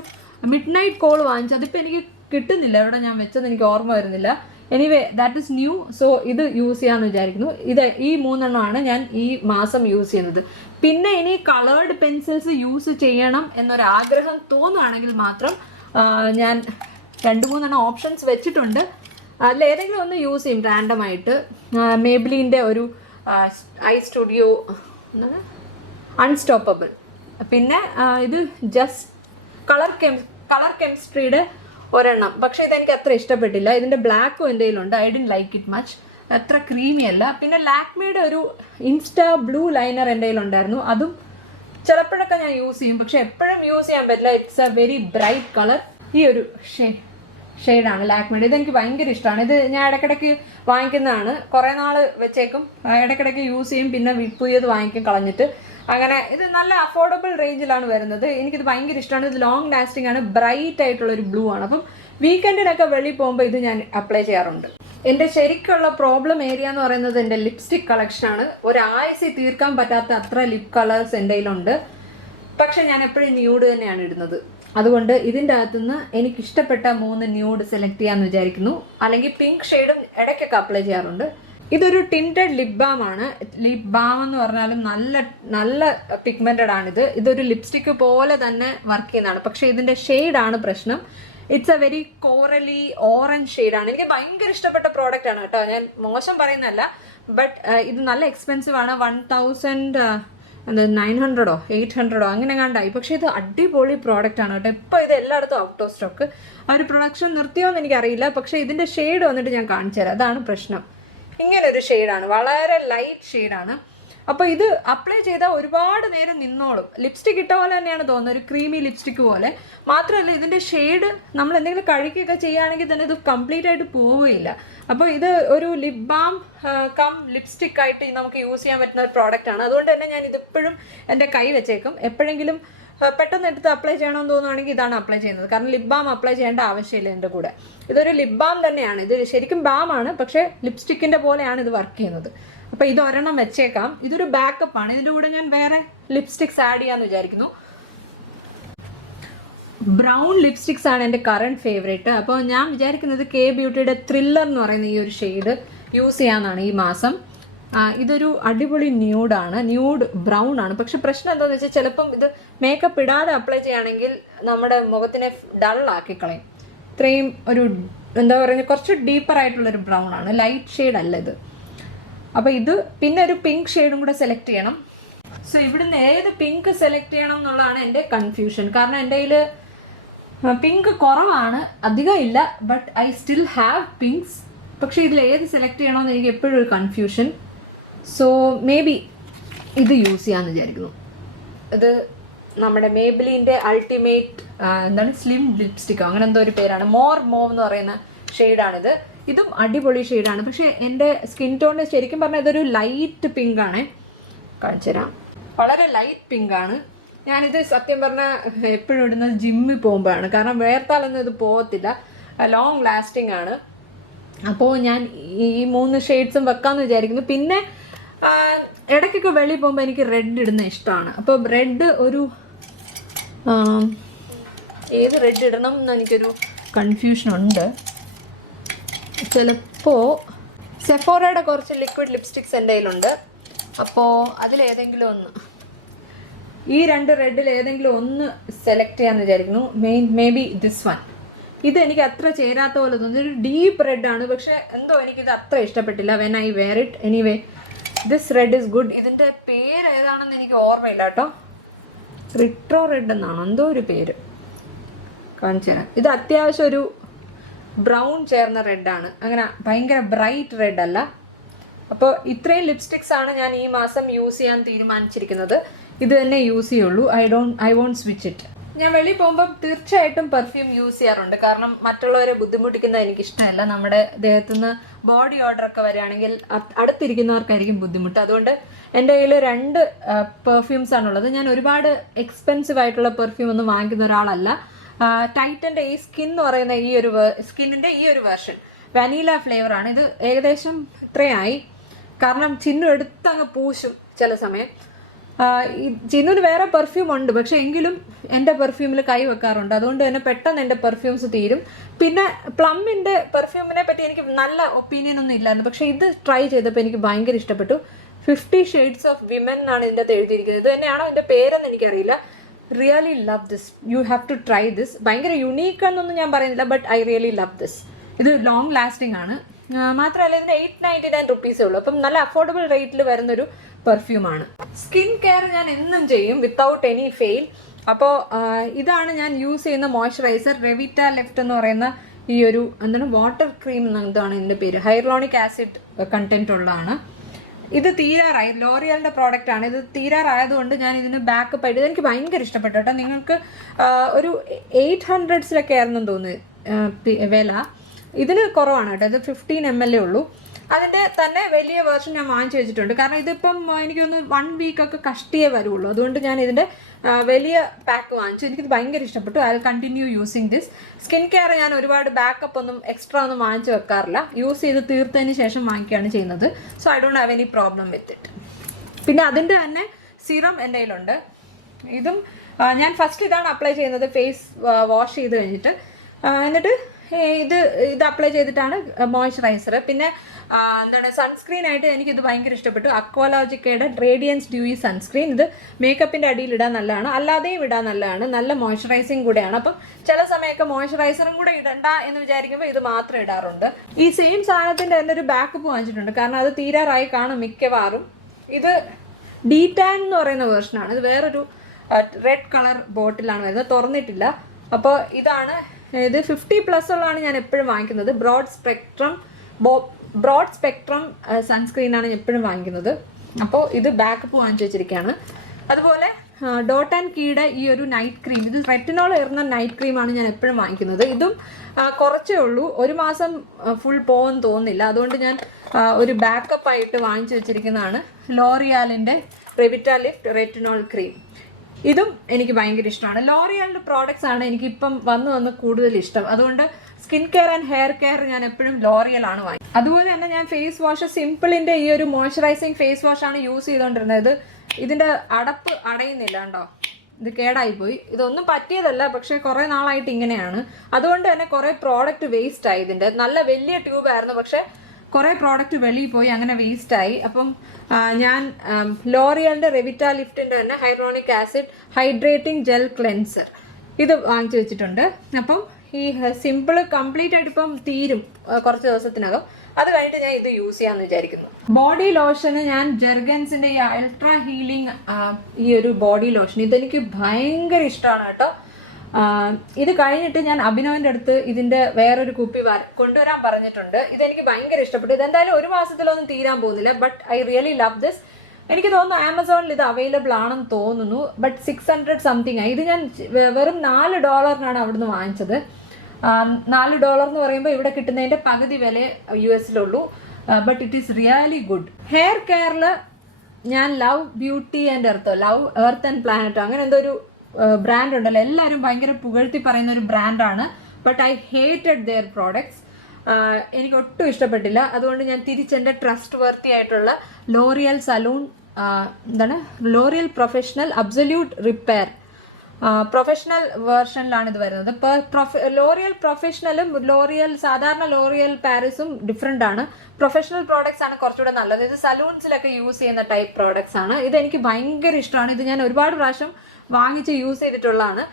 മിഡ് നൈറ്റ് കോൾ വാങ്ങിച്ചു. അതിപ്പോൾ എനിക്ക് കിട്ടുന്നില്ല, എവിടെ ഞാൻ വെച്ചത് എനിക്ക് ഓർമ്മ വരുന്നില്ല. Anyway that is new. So ഇത് യൂസ് ചെയ്യാമെന്ന് വിചാരിക്കുന്നു. ഈ 3 എണ്ണമാണ് ഞാൻ ഈ മാസം യൂസ് ചെയ്യുന്നത്. പിന്നെ ഇനി കളേർഡ് പെൻസിൽസ് യൂസ് ചെയ്യണം എന്നൊരാഗ്രഹം തോന്നുകയാണെങ്കിൽ മാത്രം ഞാൻ 2-3 എണ്ണം ഓപ്ഷൻസ് വെച്ചിട്ടുണ്ട്. അതിൽ ഏതെങ്കിലും ഒന്ന് യൂസ് ചെയ്യും റാൻഡമായിട്ട്. മേബ്ലിൻ്റെ ഒരു ഐ സ്റ്റുഡിയോ അൺസ്റ്റോപ്പബിൾ. പിന്നെ ഇത് ജസ്റ്റ് കളർ കെമിസ്ട്രിയുടെ ഒരെണ്ണം. പക്ഷേ ഇതെനിക്ക് അത്ര ഇഷ്ടപ്പെട്ടില്ല. ഇതിൻ്റെ ബ്ലാക്കും എൻ്റെ കയ്യിലുണ്ട്. I didn't like it much. അത്ര ക്രീമി അല്ല. പിന്നെ ലാക്മേയുടെ ഒരു ഇൻസ്റ്റാ ബ്ലൂ ലൈനർ എൻ്റെ കയ്യിലുണ്ടായിരുന്നു. അതും ചിലപ്പോഴൊക്കെ ഞാൻ യൂസ് ചെയ്യും, പക്ഷെ എപ്പോഴും യൂസ് ചെയ്യാൻ പറ്റില്ല. It's A very bright colour. ഈ ഒരു ഷെയ്ഡാണ് ലാക്മേയുടെ. ഇതെനിക്ക് ഭയങ്കര ഇഷ്ടമാണ്. ഇത് ഞാൻ ഇടയ്ക്കിടയ്ക്ക് വാങ്ങിക്കുന്നതാണ്. കുറേ നാൾ വെച്ചേക്കും, ഇടയ്ക്കിടയ്ക്ക് യൂസ് ചെയ്യും, പിന്നെ പുതിയത് വാങ്ങിക്കും കളഞ്ഞിട്ട്. അങ്ങനെ ഇത് നല്ല അഫോർഡബിൾ റേഞ്ചിലാണ് വരുന്നത്. എനിക്കിത് ഭയങ്കര ഇഷ്ടമാണ്. ഇത് ലോങ് ലാസ്റ്റിംഗ് ആണ്, ബ്രൈറ്റ് ആയിട്ടുള്ളൊരു ബ്ലൂ ആണ്. അപ്പം വീക്കെൻഡിനൊക്കെ വെളിയിൽ പോകുമ്പോൾ ഇത് ഞാൻ അപ്ലൈ ചെയ്യാറുണ്ട്. എൻ്റെ ശരിക്കുള്ള പ്രോബ്ലം ഏരിയ എന്ന് പറയുന്നത് എൻ്റെ ലിപ്സ്റ്റിക് കളക്ഷനാണ്. ഒരാഴ്ച തീർക്കാൻ പറ്റാത്ത അത്ര ലിപ് കളേഴ്സ് എൻ്റെ കയ്യിലുണ്ട്. പക്ഷെ ഞാൻ എപ്പോഴും ന്യൂഡ് തന്നെയാണ് ഇടുന്നത്. അതുകൊണ്ട് ഇതിൻ്റെ അകത്തുനിന്ന് എനിക്ക് ഇഷ്ടപ്പെട്ട 3 ന്യൂഡ് സെലക്ട് ചെയ്യാമെന്ന് വിചാരിക്കുന്നു. അല്ലെങ്കിൽ പിങ്ക് ഷെയ്ഡും ഇടയ്ക്കൊക്കെ അപ്ലൈ ചെയ്യാറുണ്ട്. ഇതൊരു ടിൻറ്റഡ് ലിപ് ബാം ആണ്. ലിപ് ബാം എന്ന് പറഞ്ഞാലും നല്ല പിഗ്മെന്റഡ് ആണിത്. ഇതൊരു ലിപ്സ്റ്റിക്ക് പോലെ തന്നെ വർക്ക് ചെയ്യുന്നതാണ്. പക്ഷേ ഇതിൻ്റെ ഷെയ്ഡാണ് പ്രശ്നം. ഇറ്റ്സ് എ വെരി കോറലി ഓറഞ്ച് ഷെയ്ഡാണ്. എനിക്ക് ഭയങ്കര ഇഷ്ടപ്പെട്ട പ്രോഡക്റ്റ് ആണ് കേട്ടോ, ഞാൻ മോശം പറയുന്നതല്ല. ബട്ട് ഇത് നല്ല എക്സ്പെൻസീവ് ആണ്. 1900 800 അങ്ങനെ കണ്ടായി. പക്ഷേ ഇത് അടിപൊളി പ്രോഡക്റ്റ് ആണ് കേട്ടോ. ഇപ്പോൾ ഇത് എല്ലായിടത്തും ഔട്ട് ഓഫ് സ്റ്റോക്ക്. ആ ഒരു പ്രൊഡക്ഷൻ നിർത്തിയോ എന്ന് എനിക്കറിയില്ല. പക്ഷേ ഇതിൻ്റെ ഷെയ്ഡ് വന്നിട്ട് ഞാൻ കാണിച്ചു തരാം. അതാണ് പ്രശ്നം. ഇങ്ങനൊരു ഷെയ്ഡാണ്, വളരെ ലൈറ്റ് ഷെയ്ഡാണ്. അപ്പോൾ ഇത് അപ്ലൈ ചെയ്താൽ ഒരുപാട് നേരം നിന്നോളും. ലിപ്സ്റ്റിക് ഇട്ട പോലെ തന്നെയാണ് തോന്നുന്നത്, ഒരു ക്രീമി ലിപ്സ്റ്റിക്ക് പോലെ. മാത്രമല്ല ഇതിൻ്റെ ഷെയ്ഡ് നമ്മൾ എന്തെങ്കിലും കഴിക്കുകയൊക്കെ ചെയ്യുകയാണെങ്കിൽ തന്നെ ഇത് കംപ്ലീറ്റ് ആയിട്ട് പോവുകയില്ല. അപ്പോൾ ഇത് ഒരു ലിപ് ബാം കം ലിപ്സ്റ്റിക് ആയിട്ട് നമുക്ക് യൂസ് ചെയ്യാൻ പറ്റുന്ന ഒരു പ്രോഡക്റ്റ് ആണ്. അതുകൊണ്ട് തന്നെ ഞാൻ ഇതിപ്പോഴും എൻ്റെ കൈ വെച്ചേക്കും. എപ്പോഴെങ്കിലും പെട്ടെന്ന് എടുത്ത് അപ്ലൈ ചെയ്യണമെന്ന് തോന്നുവാണെങ്കിൽ ഇതാണ് അപ്ലൈ ചെയ്യുന്നത്. കാരണം ലിപ് ബാം അപ്ലൈ ചെയ്യേണ്ട ആവശ്യമില്ല എൻ്റെ കൂടെ. ഇതൊരു ലിപ് ബാം തന്നെയാണ്. ഇത് ശരിക്കും ബാമാണ്, പക്ഷേ ലിപ്സ്റ്റിക്കിൻ്റെ പോലെയാണ് ഇത് വർക്ക് ചെയ്യുന്നത്. അപ്പോൾ ഇത് ഒരെണ്ണം വെച്ചേക്കാം. ഇതൊരു ബാക്കപ്പ് ആണ്. ഇതിൻ്റെ കൂടെ ഞാൻ വേറെ ലിപ്സ്റ്റിക്സ് ആഡ് ചെയ്യാമെന്ന് വിചാരിക്കുന്നു. ബ്രൗൺ ലിപ്സ്റ്റിക്സ് ആണ് എൻ്റെ കറണ്ട് ഫേവറേറ്റ്. അപ്പോൾ ഞാൻ വിചാരിക്കുന്നത് കെ ബ്യൂട്ടിയുടെ ത്രില്ലർ എന്ന് പറയുന്ന ഈ ഒരു ഷെയ്ഡ് യൂസ് ചെയ്യാമെന്നാണ് ഈ മാസം. ഇതൊരു അടിപൊളി ന്യൂഡാണ്, ന്യൂഡ് ബ്രൗൺ ആണ്. പക്ഷെ പ്രശ്നം എന്താണെന്ന് വെച്ചാൽ ചിലപ്പം ഇത് മേക്കപ്പ് ഇടാതെ അപ്ലൈ ചെയ്യുകയാണെങ്കിൽ നമ്മുടെ മുഖത്തിനെ ഡള്ളാക്കി കളയും. ഇത്രയും ഒരു എന്താ പറയുക, കുറച്ച് ഡീപ്പർ ആയിട്ടുള്ളൊരു ബ്രൗൺ ആണ്, ലൈറ്റ് ഷെയ്ഡ് അല്ല ഇത്. അപ്പോൾ ഇത് പിന്നെ ഒരു പിങ്ക് ഷെയ്ഡും കൂടെ സെലക്ട് ചെയ്യണം. സോ ഇവിടുന്ന് ഏത് പിങ്ക് സെലക്ട് ചെയ്യണം എന്നുള്ളതാണ് എൻ്റെ കൺഫ്യൂഷൻ. കാരണം എൻ്റെ കയ്യിൽ പിങ്ക് കുറവാണ്, അധികം ഇല്ല. But I still have pinks. പക്ഷേ ഇതിൽ ഏത് സെലക്ട് ചെയ്യണമെന്ന് എനിക്ക് എപ്പോഴും ഒരു കൺഫ്യൂഷൻ. സോ മേ ബി ഇത് യൂസ് ചെയ്യാമെന്ന് വിചാരിക്കുന്നു. ഇത് നമ്മുടെ മേബിലിൻ്റെ അൾട്ടിമേറ്റ് എന്താണ് സ്ലിം ലിപ്സ്റ്റിക്കോ അങ്ങനെ എന്തോ ഒരു പേരാണ്, മോർ മോവ് എന്ന് പറയുന്ന ഷെയ്ഡാണിത്. ഇതും അടിപൊളി ഷെയ്ഡാണ്. പക്ഷേ എൻ്റെ സ്കിൻ ടോണിന് ശരിക്കും പറഞ്ഞാൽ ഇതൊരു ലൈറ്റ് പിങ്ക് ആണ്. കാണിച്ചു തരാം, വളരെ ലൈറ്റ് പിങ്ക് ആണ്. ഞാനിത് സത്യം പറഞ്ഞാൽ എപ്പോഴും ഇടുന്നത് ജിമ്മിൽ പോകുമ്പോഴാണ്. കാരണം വേർത്താലൊന്നും ഇത് പോകത്തില്ല, ലോങ് ലാസ്റ്റിംഗ് ആണ്. അപ്പോൾ ഞാൻ ഈ 3 ഷെയ്ഡ്സും വെക്കാമെന്ന് വിചാരിക്കുന്നു. പിന്നെ ഇടയ്ക്കൊക്കെ വെളിയിൽ പോകുമ്പോൾ എനിക്ക് റെഡ് ഇടുന്ന ഇഷ്ടമാണ്. അപ്പോൾ റെഡ് ഒരു ഏത് റെഡ് ഇടണം എന്ന് എനിക്കൊരു കൺഫ്യൂഷനുണ്ട്. ചിലപ്പോൾ സെഫോറയുടെ കുറച്ച് ലിക്വിഡ് ലിപ്സ്റ്റിക്സ് എൻ്റെ കയ്യിലുണ്ട്. അപ്പോൾ അതിലേതെങ്കിലും ഒന്ന്, ഈ 2 റെഡിൽ ഏതെങ്കിലും ഒന്ന് സെലക്ട് ചെയ്യാമെന്ന് വിചാരിക്കുന്നു. May be this one. ഇത് എനിക്ക് അത്ര ചേരാത്ത പോലെ തോന്നുന്നു. ഒരു ഡീപ്പ് റെഡാണ്, പക്ഷേ എന്തോ എനിക്കിത് അത്ര ഇഷ്ടപ്പെട്ടില്ല when I wear it. Anyway this red is good. ഇതിൻ്റെ പേര് ഏതാണെന്ന് എനിക്ക് ഓർമ്മയില്ല കേട്ടോ. റിട്രോ റെഡ് എന്നാണോ എന്തോ ഒരു പേര്, കാണിച്ചു തരാം. ഇത് അത്യാവശ്യം ഒരു ബ്രൗൺ ചേർന്ന റെഡാണ്, അങ്ങനെ ഭയങ്കര ബ്രൈറ്റ് റെഡ് അല്ല. അപ്പോൾ ഇത്രയും ലിപ്സ്റ്റിക്സ് ആണ് ഞാൻ ഈ മാസം യൂസ് ചെയ്യാൻ തീരുമാനിച്ചിരിക്കുന്നത്. ഇത് തന്നെ യൂസ് ചെയ്യുള്ളൂ. I won't switch it. ഞാൻ വെളിയിൽ പോകുമ്പോൾ തീർച്ചയായിട്ടും പെർഫ്യൂം യൂസ് ചെയ്യാറുണ്ട്. കാരണം മറ്റുള്ളവരെ ബുദ്ധിമുട്ടിക്കുന്നത് എനിക്കിഷ്ടമല്ല. നമ്മുടെ ദേഹത്തുനിന്ന് ബോഡി ഓർഡർ ഒക്കെ വരികയാണെങ്കിൽ അടുത്തിരിക്കുന്നവർക്കായിരിക്കും ബുദ്ധിമുട്ട്. അതുകൊണ്ട് എൻ്റെ കയ്യിൽ 2 പെർഫ്യൂംസ് ആണുള്ളത്. ഞാൻ ഒരുപാട് എക്സ്പെൻസീവ് ആയിട്ടുള്ള പെർഫ്യൂം ഒന്നും വാങ്ങിക്കുന്ന ഒരാളല്ല. ടൈറ്റൻ്റെ ഈ സ്കിൻ എന്ന് പറയുന്ന സ്കിന്നിൻ്റെ ഈ ഒരു വെർഷൻ വനീല ഫ്ലേവറാണ്. ഇത് ഏകദേശം ഇത്രയായി. കാരണം ചിന്നു എടുത്തങ്ങ് പൂശും ചില സമയം. ചിന്നുവിന് വേറെ പെർഫ്യൂം ഉണ്ട്, പക്ഷെ എങ്കിലും എൻ്റെ പെർഫ്യൂമിൽ കൈ വെക്കാറുണ്ട്. അതുകൊണ്ട് തന്നെ പെട്ടെന്ന് എൻ്റെ പെർഫ്യൂംസ് തീരും. പിന്നെ പ്ലമ്മിൻ്റെ പെർഫ്യൂമിനെ പറ്റി എനിക്ക് നല്ല ഒപ്പീനിയൻ ഒന്നും ഇല്ലായിരുന്നു. പക്ഷേ ഇത് ട്രൈ ചെയ്തപ്പോൾ എനിക്ക് ഭയങ്കര ഇഷ്ടപ്പെട്ടു. 50 Shades of Women എന്നാണ് ഇതിൻ്റെ അകത്ത് എഴുതിയിരിക്കുന്നത്. ഇത് തന്നെയാണോ എൻ്റെ പേരെന്ന് എനിക്കറിയില്ല. Really love this, you have to try this. ഭയങ്കര യുണീക്ക് എന്നൊന്നും ഞാൻ പറയുന്നില്ല, but I really love this. ഇത് ലോങ് ലാസ്റ്റിംഗ് ആണ്. മാത്രമല്ല ഇതിന് 899 റുപ്പീസേ ഉള്ളൂ. അപ്പം നല്ല അഫോർഡബിൾ റേറ്റിൽ വരുന്നൊരു പെർഫ്യൂമാണ്. സ്കിൻ കെയർ ഞാൻ എന്നും ചെയ്യും വിത്തൗട്ട് എനി ഫെയിൽ. അപ്പോൾ ഇതാണ് ഞാൻ യൂസ് ചെയ്യുന്ന മോയ്സ്ചറൈസർ. റെവിറ്റ ലെഫ്റ്റ് എന്ന് പറയുന്ന ഈ ഒരു എന്താണ് വാട്ടർ ക്രീം എന്നതാണ് ഇതിൻ്റെ പേര്. ഹൈറലോണിക് ആസിഡ് കണ്ടൻറ്റ് ഉള്ളതാണ്. ഇത് തീരാറായി, ലോറിയലിൻ്റെ പ്രോഡക്റ്റ് ആണ്. ഇത് തീരാറായതുകൊണ്ട് ഞാൻ ഇതിന് ബാക്കപ്പ് ആയിട്ട് എനിക്ക് ഭയങ്കര ഇഷ്ടപ്പെട്ടു കേട്ടോ. നിങ്ങൾക്ക് ഒരു 800s ആയിരുന്നു തോന്നുന്നു വില. ഇതിന് കുറവാണ് കേട്ടോ. ഇത് 15 ml ഉള്ളൂ. അതിൻ്റെ തന്നെ വലിയ വേർഷൻ ഞാൻ വാങ്ങിച്ചു വെച്ചിട്ടുണ്ട്. കാരണം ഇതിപ്പം എനിക്കൊന്ന് 1 വീക്കൊക്കെ കഷ്ടിയേ വരുള്ളൂ. അതുകൊണ്ട് ഞാൻ ഇതിൻ്റെ വലിയ പാക്ക് വാങ്ങിച്ചു. എനിക്കിത് ഭയങ്കര ഇഷ്ടപ്പെട്ടു. I will continue using this. Skin care ഞാൻ ഒരുപാട് ബാക്കപ്പ് ഒന്നും എക്സ്ട്രാ ഒന്നും വാങ്ങിച്ചു വെക്കാറില്ല. യൂസ് ചെയ്ത് തീർത്തതിന് ശേഷം വാങ്ങിക്കുകയാണ് ചെയ്യുന്നത്. So I don't have any problem with it. പിന്നെ അതിൻ്റെ തന്നെ സിറം എൻ്റെ കയ്യിലുണ്ട്. ഇതും ഞാൻ ഫസ്റ്റ് ഇതാണ് അപ്ലൈ ചെയ്യുന്നത് ഫേസ് വാഷ് ചെയ്ത് കഴിഞ്ഞിട്ട്. എന്നിട്ട് ഇത് അപ്ലൈ ചെയ്തിട്ടാണ് മോയ്സ്ചറൈസർ. പിന്നെ എന്താണ് സൺസ്ക്രീൻ ആയിട്ട് എനിക്കിത് ഭയങ്കര ഇഷ്ടപ്പെട്ടു. അക്വാലോജിക്കയുടെ റേഡിയൻസ് ഡ്യൂയി സൺസ്ക്രീൻ. ഇത് മേക്കപ്പിൻ്റെ അടിയിൽ ഇടാൻ നല്ലതാണ്, അല്ലാതെയും ഇടാൻ നല്ലതാണ്, നല്ല മോയ്സ്ചറൈസിങ് കൂടെയാണ്. അപ്പം ചില സമയമൊക്കെ മോയ്സ്ചറൈസറും കൂടെ ഇടണ്ട എന്ന് വിചാരിക്കുമ്പോൾ ഇത് മാത്രം ഇടാറുണ്ട്. ഈ സെയിം സാധനത്തിൻ്റെ തന്നെ ഒരു ബാക്കപ്പ് വാങ്ങിച്ചിട്ടുണ്ട്, കാരണം അത് തീരാറായി കാണും മിക്കവാറും. ഇത് ഡീടാൻ എന്ന് പറയുന്ന വേർഷനാണ്. ഇത് വേറൊരു റെഡ് കളർ ബോട്ടിലാണ് വരുന്നത്, തുറന്നിട്ടില്ല. അപ്പോൾ ഇതാണ് ഇത് 50+ ഉള്ളതാണ് ഞാൻ എപ്പോഴും വാങ്ങിക്കുന്നത്. ബ്രോഡ് സ്പെക്ട്രം സൺസ്ക്രീനാണ് ഞാൻ എപ്പോഴും വാങ്ങിക്കുന്നത്. അപ്പോൾ ഇത് ബാക്കപ്പ് വാങ്ങിച്ചു വെച്ചിരിക്കുകയാണ്. അതുപോലെ ഡോട്ട് ആൻഡ് കീയുടെ ഈ ഒരു നൈറ്റ് ക്രീം, ഇത് റെറ്റിനോൾ ഏറുന്ന നൈറ്റ് ക്രീമാണ് ഞാൻ എപ്പോഴും വാങ്ങിക്കുന്നത്. ഇതും കുറച്ചേ ഉള്ളൂ, ഒരു മാസം ഫുൾ പോകുമെന്ന് തോന്നുന്നില്ല. അതുകൊണ്ട് ഞാൻ ഒരു ബാക്കപ്പ് ആയിട്ട് വാങ്ങിച്ചു വെച്ചിരിക്കുന്നതാണ് ലോറിയാലിൻ്റെ റെവിറ്റാലിഫ്റ്റ് റെറ്റിനോൾ ക്രീം. ഇതും എനിക്ക് ഭയങ്കര ഇഷ്ടമാണ്. ലോറിയാലിൻ്റെ പ്രോഡക്റ്റ്സ് ആണ് എനിക്കിപ്പം വന്ന് കൂടുതൽ ഇഷ്ടം. അതുകൊണ്ട് skin care and hair care ഞാൻ എപ്പോഴും ലോറിയലാണ് വാങ്ങി. അതുപോലെ തന്നെ ഞാൻ ഫേസ് വാഷ് സിമ്പിളിൻ്റെ ഈ ഒരു മോയ്സ്ചറൈസിങ് ഫേസ് വാഷാണ് യൂസ് ചെയ്തുകൊണ്ടിരുന്നത്. ഇതിൻ്റെ അടപ്പ് അടയുന്നില്ല കേട്ടോ, ഇത് കേടായിപ്പോയി. ഇതൊന്നും പറ്റിയതല്ല, പക്ഷേ കുറേ നാളായിട്ട് ഇങ്ങനെയാണ്. അതുകൊണ്ട് തന്നെ കുറേ പ്രോഡക്റ്റ് വേസ്റ്റ് ആയി. ഇതിൻ്റെ നല്ല വലിയ ട്യൂബായിരുന്നു, പക്ഷേ കുറേ പ്രോഡക്റ്റ് വെളിയിൽ പോയി, അങ്ങനെ വേസ്റ്റായി. അപ്പം ഞാൻ ലോറിയലിൻ്റെ റെവിറ്റാലിഫ്റ്റിൻ്റെ തന്നെ hydronic acid hydrating gel cleanser ഇത് വാങ്ങിച്ചു വെച്ചിട്ടുണ്ട്. അപ്പം ഈ സിമ്പിൾ കംപ്ലീറ്റ് ആയിട്ട് ഇപ്പം തീരും കുറച്ച് ദിവസത്തിനകം. അത് കഴിഞ്ഞിട്ട് ഞാൻ ഇത് യൂസ് ചെയ്യാമെന്ന് വിചാരിക്കുന്നു. ബോഡി ലോഷന് ഞാൻ ജെർഗൻസിൻ്റെ ഈ അൾട്രാ ഹീലിംഗ് ഈ ഒരു ബോഡി ലോഷൻ ഇതെനിക്ക് ഭയങ്കര ഇഷ്ടമാണ് കേട്ടോ. ഇത് കഴിഞ്ഞിട്ട് ഞാൻ അഭിനവിൻ്റെ അടുത്ത് ഇതിൻ്റെ വേറൊരു കുപ്പി കൊണ്ടുവരാൻ പറഞ്ഞിട്ടുണ്ട്. ഇതെനിക്ക് ഭയങ്കര ഇഷ്ടപ്പെട്ടു. ഇതെന്തായാലും ഒരു മാസത്തിലൊന്നും തീരാൻ പോകുന്നില്ല. But I really love this. എനിക്ക് തോന്നുന്നു ആമസോണിൽ ഇത് അവൈലബിൾ ആണെന്ന് തോന്നുന്നു. ബട്ട് 600 സംതിങ് ആയി. ഇത് ഞാൻ വെറും $4 അവിടുന്ന് വാങ്ങിച്ചത്. $4 എന്ന് പറയുമ്പോൾ ഇവിടെ കിട്ടുന്നതിൻ്റെ പകുതി വില US-ലുള്ളൂ. But it is really good. Hair കെയറിൽ ഞാൻ Love Beauty and Earth and Planet അങ്ങനെ എന്തോ ഒരു ബ്രാൻഡ് ഉണ്ടല്ലോ, എല്ലാവരും ഭയങ്കര പുകഴ്ത്തി പറയുന്ന ഒരു ബ്രാൻഡാണ്. But I hated their products. എനിക്ക് ഒട്ടും ഇഷ്ടപ്പെട്ടില്ല. അതുകൊണ്ട് ഞാൻ തിരിച്ചെൻ്റെ ട്രസ്റ്റ് വർത്തി ആയിട്ടുള്ള L'Oreal L'Oreal Professional Absolute Repair Professional വേർഷനിലാണ് ഇത് വരുന്നത്. ലോറിയൽ പ്രൊഫഷണലും സാധാരണ ലോറിയൽ പാരീസും ഡിഫറെൻ്റ് ആണ്. പ്രൊഫഷണൽ പ്രോഡക്ട്സ് ആണ് കുറച്ചുകൂടെ നല്ലത്. ഇത് സലൂൺസിലൊക്കെ യൂസ് ചെയ്യുന്ന ടൈപ്പ് പ്രോഡക്ട്സ് ആണ്. ഇതെനിക്ക് ഭയങ്കര ഇഷ്ടമാണ്. ഇത് ഞാൻ ഒരുപാട് പ്രാവശ്യം വാങ്ങിച്ച് യൂസ് ചെയ്തിട്ടുള്ളതാണ്.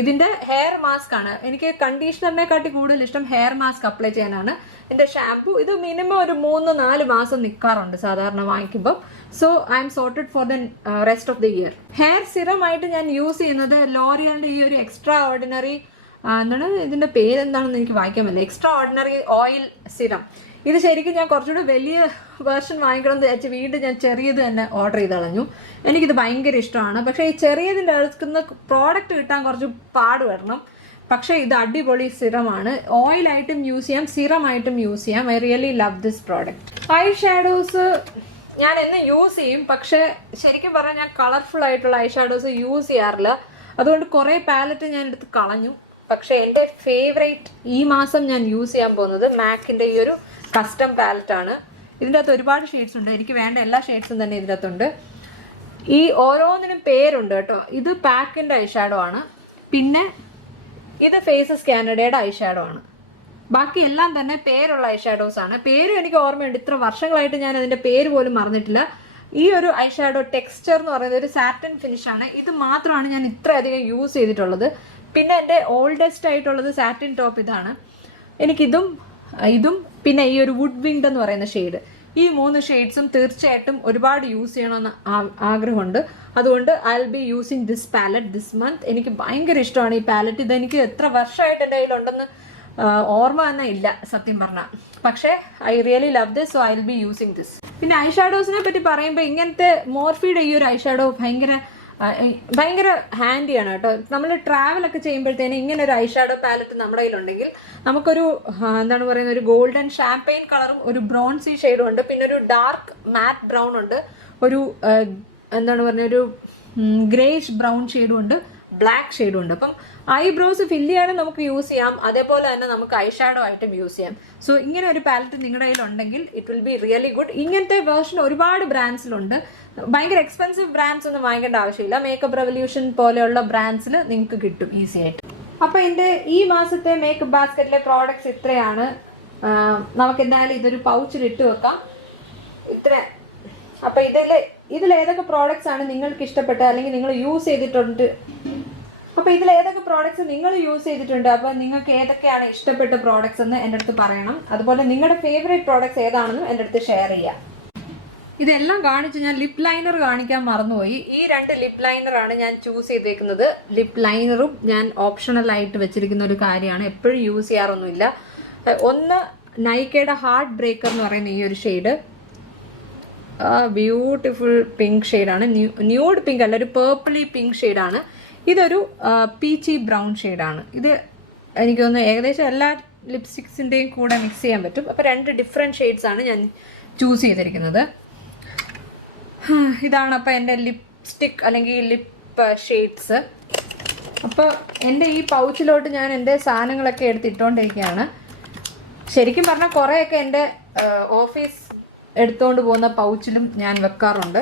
ഇതിൻ്റെ ഹെയർ മാസ്ക് ആണ്. എനിക്ക് കണ്ടീഷണറിനെക്കാട്ടി കൂടുതൽ ഇഷ്ടം ഹെയർ മാസ്ക് അപ്ലൈ ചെയ്യാനാണ്. ഇതിൻ്റെ ഷാംപൂ ഇത് മിനിമം ഒരു 3-4 മാസം നിൽക്കാറുണ്ട് സാധാരണ വാങ്ങിക്കുമ്പോൾ. So I M sorted for the rest of the year. Hair serum ആയിട്ട് ഞാൻ യൂസ് ചെയ്യുന്നത് ലോറിയലിൻ്റെ ഈ ഒരു എക്സ്ട്രാ ഓർഡിനറി ഇതിൻ്റെ പേരെന്താണെന്ന് എനിക്ക് വായിക്കാൻ പറ്റില്ല. Extra ordinary oil serum. ഇത് ശരിക്കും ഞാൻ കുറച്ചുകൂടി വലിയ വേർഷൻ വാങ്ങിക്കണം എന്ന് വിചാരിച്ച് വീണ്ടും ഞാൻ ചെറിയത് തന്നെ ഓർഡർ ചെയ്ത് കളഞ്ഞു. എനിക്കിത് ഭയങ്കര ഇഷ്ടമാണ്. പക്ഷേ ഈ ചെറിയതിൻ്റെ അടുക്കുന്ന പ്രോഡക്റ്റ് കിട്ടാൻ കുറച്ച് പാടുപെടണം. പക്ഷേ ഇത് അടിപൊളി സിറമാണ്. ഓയിലായിട്ടും യൂസ് ചെയ്യാം, സിറമായിട്ടും യൂസ് ചെയ്യാം. I really love this product. I shadows ഞാൻ എന്നും യൂസ് ചെയ്യും, പക്ഷേ ശരിക്കും പറഞ്ഞാൽ ഞാൻ കളർഫുൾ ആയിട്ടുള്ള ഐ ഷാഡോസ് യൂസ് ചെയ്യാറില്ല. അതുകൊണ്ട് കുറേ പാലറ്റ് ഞാൻ എടുത്ത് കളഞ്ഞു. പക്ഷേ എൻ്റെ ഫേവറേറ്റ് ഈ മാസം ഞാൻ യൂസ് ചെയ്യാൻ പോകുന്നത് മാക്കിൻ്റെ ഈ ഒരു കസ്റ്റം പാലറ്റാണ്. ഇതിൻ്റെ അകത്ത് ഒരുപാട് ഷെയ്ഡ്സ് ഉണ്ട്. എനിക്ക് വേണ്ട എല്ലാ ഷെയ്ഡ്സും തന്നെ ഇതിൻ്റെ അകത്തുണ്ട്. ഈ ഓരോന്നിനും പേരുണ്ട് കേട്ടോ. ഇത് പാക്കിൻ്റെ ഐ ഷാഡോ ആണ്. പിന്നെ ഇത് ഫേസസ് കാനഡയുടെ ഐ ഷാഡോ ആണ്. ബാക്കി എല്ലാം തന്നെ പേരുള്ള ഐ ഷാഡോസ് ആണ്. പേരും എനിക്ക് ഓർമ്മയുണ്ട്. ഇത്ര വർഷങ്ങളായിട്ട് ഞാൻ അതിൻ്റെ പേര് പോലും മറന്നിട്ടില്ല. ഈ ഒരു ഐ ഷാഡോ ടെക്സ്ചർ എന്ന് പറയുന്നത് ഒരു സാറ്റൻ ഫിനിഷാണ്. ഇത് മാത്രമാണ് ഞാൻ ഇത്രയധികം യൂസ് ചെയ്തിട്ടുള്ളത്. പിന്നെ എൻ്റെ ഓൾഡസ്റ്റ് ആയിട്ടുള്ളത് സാറ്റിൻ ടോപ്പ് ഇതാണ്. എനിക്കിതും പിന്നെ ഈ ഒരു വുഡ് വിങ്ഡ് എന്ന് പറയുന്ന ഷെയ്ഡ്, ഈ 3 ഷെയ്ഡ്സും തീർച്ചയായിട്ടും ഒരുപാട് യൂസ് ചെയ്യണമെന്ന് ആഗ്രഹമുണ്ട്. അതുകൊണ്ട് I will be using this palette this month. എനിക്ക് ഭയങ്കര ഇഷ്ടമാണ് ഈ പാലറ്റ്. ഇതെനിക്ക് എത്ര വർഷമായിട്ട് എൻ്റെ കയ്യിലുണ്ടെന്ന് ഓർമ്മ തന്നെ ഇല്ല സത്യം പറഞ്ഞാൽ. പക്ഷേ I really love this, so I will be using this. പിന്നെ ഐ ഷാഡോസിനെ പറ്റി പറയുമ്പോൾ ഇങ്ങനത്തെ മോർഫിയുടെ ഈ ഒരു ഐ ഷാഡോ ഭയങ്കര ഹാൻഡിയാണ് കേട്ടോ. നമ്മൾ ട്രാവലൊക്കെ ചെയ്യുമ്പോഴത്തേന് ഇങ്ങനെ ഒരു ഐ ഷാഡോ പാലറ്റ് നമ്മുടെ കയ്യിലുണ്ടെങ്കിൽ നമുക്കൊരു ഒരു ഗോൾഡൻ ഷാമ്പെയിൻ കളറും ഒരു ബ്രോൺസി ഷെയ്ഡും ഉണ്ട്. പിന്നെ ഒരു ഡാർക്ക് മാറ്റ് ബ്രൗൺ ഉണ്ട്. ഒരു ഒരു ഗ്രേഷ് ബ്രൗൺ ഷെയ്ഡും ഉണ്ട്. ബ്ലാക്ക് ഷെയ്ഡും ഉണ്ട്. അപ്പം ഐബ്രോസ് ഫില്ല് ചെയ്യാനും നമുക്ക് യൂസ് ചെയ്യാം, അതേപോലെ തന്നെ നമുക്ക് ഐ ഷാഡോ ആയിട്ടും യൂസ് ചെയ്യാം. സോ ഇങ്ങനെ ഒരു പാലറ്റ് നിങ്ങളുടെ കയ്യിൽ ഉണ്ടെങ്കിൽ it will be really good. ഇങ്ങനത്തെ വേർഷൻ ഒരുപാട് ബ്രാൻഡ്സിലുണ്ട്. ഭയങ്കര എക്സ്പെൻസീവ് ബ്രാൻഡ്സ് ഒന്നും വാങ്ങിക്കേണ്ട ആവശ്യമില്ല. മേക്കപ്പ് റെവല്യൂഷൻ പോലെയുള്ള ബ്രാൻഡ്സിൽ നിങ്ങൾക്ക് കിട്ടും ഈസി ആയിട്ട്. അപ്പോൾ എൻ്റെ ഈ മാസത്തെ മേക്കപ്പ് ബാസ്ക്കറ്റിലെ പ്രോഡക്ട്സ് ഇത്രയാണ്. നമുക്ക് എന്തായാലും ഇതൊരു പൗച്ചിൽ ഇട്ട് വെക്കാം. ഇത്ര. അപ്പോൾ ഇതിൽ ഏതൊക്കെ പ്രോഡക്ട്സ് ആണ് നിങ്ങൾക്ക് ഇഷ്ടപ്പെട്ടത് അല്ലെങ്കിൽ നിങ്ങൾ യൂസ് ചെയ്തിട്ടുണ്ട്? അപ്പോൾ ഇതിൽ ഏതൊക്കെ പ്രോഡക്ട്സ് നിങ്ങൾ യൂസ് ചെയ്തിട്ടുണ്ട്? അപ്പോൾ നിങ്ങൾക്ക് ഏതൊക്കെയാണ് ഇഷ്ടപ്പെട്ട പ്രോഡക്ട്സ് എന്ന് എൻ്റെ അടുത്ത് പറയണം. അതുപോലെ നിങ്ങളുടെ ഫേവറേറ്റ് പ്രോഡക്ട്സ് ഏതാണെന്നും എൻ്റെ അടുത്ത് ഷെയർ ചെയ്യുക. ഇതെല്ലാം കാണിച്ച് ഞാൻ ലിപ് ലൈനർ കാണിക്കാൻ മറന്നുപോയി. ഈ 2 ലിപ് ലൈനറാണ് ഞാൻ ചൂസ് ചെയ്തേക്കുന്നത്. ലിപ് ലൈനറും ഞാൻ ഓപ്ഷണലായിട്ട് വെച്ചിരിക്കുന്ന ഒരു കാര്യമാണ്, എപ്പോഴും യൂസ് ചെയ്യാറൊന്നുമില്ല. ഒന്ന് നൈക്കയുടെ ഹാർട്ട് ബ്രേക്കർ എന്ന് പറയുന്ന ഈ ഒരു ഷെയ്ഡ്, ബ്യൂട്ടിഫുൾ പിങ്ക് ഷെയ്ഡാണ്. ന്യൂഡ് പിങ്ക് അല്ല, ഒരു പേർപ്പിളി പിങ്ക് ഷെയ്ഡാണ്. ഇതൊരു പീച്ചി ബ്രൗൺ ഷെയ്ഡാണ്. ഇത് എനിക്ക് തോന്നുന്നു ഏകദേശം എല്ലാ ലിപ്സ്റ്റിക്സിൻ്റെയും കൂടെ മിക്സ് ചെയ്യാൻ പറ്റും. അപ്പോൾ 2 ഡിഫറെൻറ്റ് ഷെയ്ഡ്സാണ് ഞാൻ ചൂസ് ചെയ്തിരിക്കുന്നത്. ഇതാണ് അപ്പോൾ എൻ്റെ ലിപ്സ്റ്റിക് അല്ലെങ്കിൽ ലിപ്പ് ഷെയ്ഡ്സ്. അപ്പോൾ എൻ്റെ ഈ പൗച്ചിലോട്ട് ഞാൻ എൻ്റെ സാധനങ്ങളൊക്കെ എടുത്തിട്ടുകൊണ്ടിരിക്കുകയാണ്. ശരിക്കും പറഞ്ഞാൽ കുറേയൊക്കെ എൻ്റെ ഓഫീസ് എടുത്തുകൊണ്ട് പോകുന്ന പൗച്ചിലും ഞാൻ വെക്കാറുണ്ട്.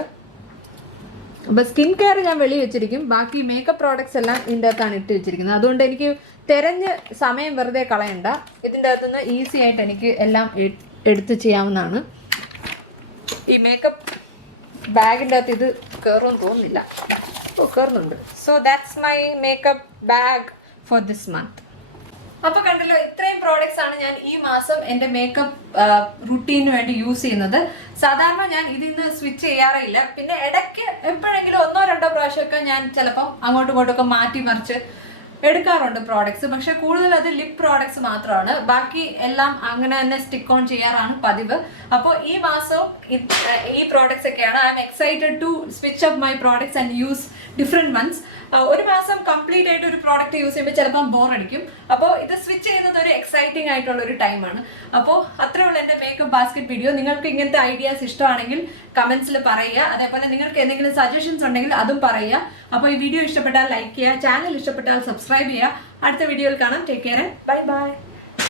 അപ്പോൾ സ്കിൻ കെയർ ഞാൻ വെളിയിൽ വെച്ചിരിക്കും, ബാക്കി മേക്കപ്പ് പ്രോഡക്റ്റ്സ് എല്ലാം ഇതിൻ്റെ അകത്താണ് ഇട്ട് വെച്ചിരിക്കുന്നത്. അതുകൊണ്ട് എനിക്ക് തിരഞ്ഞ് സമയം വെറുതെ കളയണ്ട. ഇതിൻ്റെ അകത്തുനിന്ന് ഈസി ആയിട്ട് എനിക്ക് എല്ലാം എടുത്ത് ചെയ്യാവുന്നതാണ്. ഈ മേക്കപ്പ് ബാഗിൻ്റെ അകത്ത് ഇത് കയറുമെന്ന് തോന്നുന്നില്ല. കയറുന്നുണ്ട്. So that's my makeup bag four this month. അപ്പോൾ കണ്ടല്ലോ, ഇത്രയും പ്രോഡക്ട്സ് ആണ് ഞാൻ ഈ മാസം എൻ്റെ മേക്കപ്പ് റുട്ടീന് വേണ്ടി യൂസ് ചെയ്യുന്നത്. സാധാരണ ഞാൻ ഇതിന്ന് സ്വിച്ച് ചെയ്യാറേ ഇല്ല. പിന്നെ ഇടയ്ക്ക് എപ്പോഴെങ്കിലും 1-2 പ്രാവശ്യമൊക്കെ ഞാൻ ചിലപ്പോൾ അങ്ങോട്ടും ഇങ്ങോട്ടൊക്കെ മാറ്റി മറിച്ച് എടുക്കാറുണ്ട് പ്രോഡക്ട്സ്. പക്ഷെ കൂടുതൽ അത് ലിപ് പ്രോഡക്ട്സ് മാത്രമാണ്. ബാക്കി എല്ലാം അങ്ങനെ തന്നെ സ്റ്റിക്ക് ഓൺ ചെയ്യാറാണ് പതിവ്. അപ്പോൾ ഈ മാസം ഈ പ്രോഡക്ട്സ് ഒക്കെയാണ്. I'm excited to switch up my products and use different ones. ഒരു മാസം കംപ്ലീറ്റ് ആയിട്ട് ഒരു പ്രോഡക്റ്റ് യൂസ് ചെയ്യുമ്പോൾ ചിലപ്പോൾ ബോർ അടിക്കും. അപ്പോൾ ഇത് സ്വിച്ച് ചെയ്യുന്നത് ഒരു എക്സൈറ്റിംഗ് ആയിട്ടുള്ള ഒരു ടൈമാണ്. അപ്പോൾ അത്രയുള്ള എൻ്റെ മേക്കപ്പ് ബാസ്ക്കറ്റ് വീഡിയോ. നിങ്ങൾക്ക് ഇങ്ങനത്തെ ഐഡിയാസ് ഇഷ്ടമാണെങ്കിൽ കമൻസിൽ പറയുക. അതേപോലെ നിങ്ങൾക്ക് എന്തെങ്കിലും സജഷൻസ് ഉണ്ടെങ്കിൽ അതും പറയുക. അപ്പോൾ ഈ വീഡിയോ ഇഷ്ടപ്പെട്ടാൽ ലൈക്ക് ചെയ്യുക, ചാനൽ ഇഷ്ടപ്പെട്ടാൽ സബ്സ്ക്രൈബ് ചെയ്യുക. അടുത്ത വീഡിയോയിൽ കാണാം. Take care, bye bye.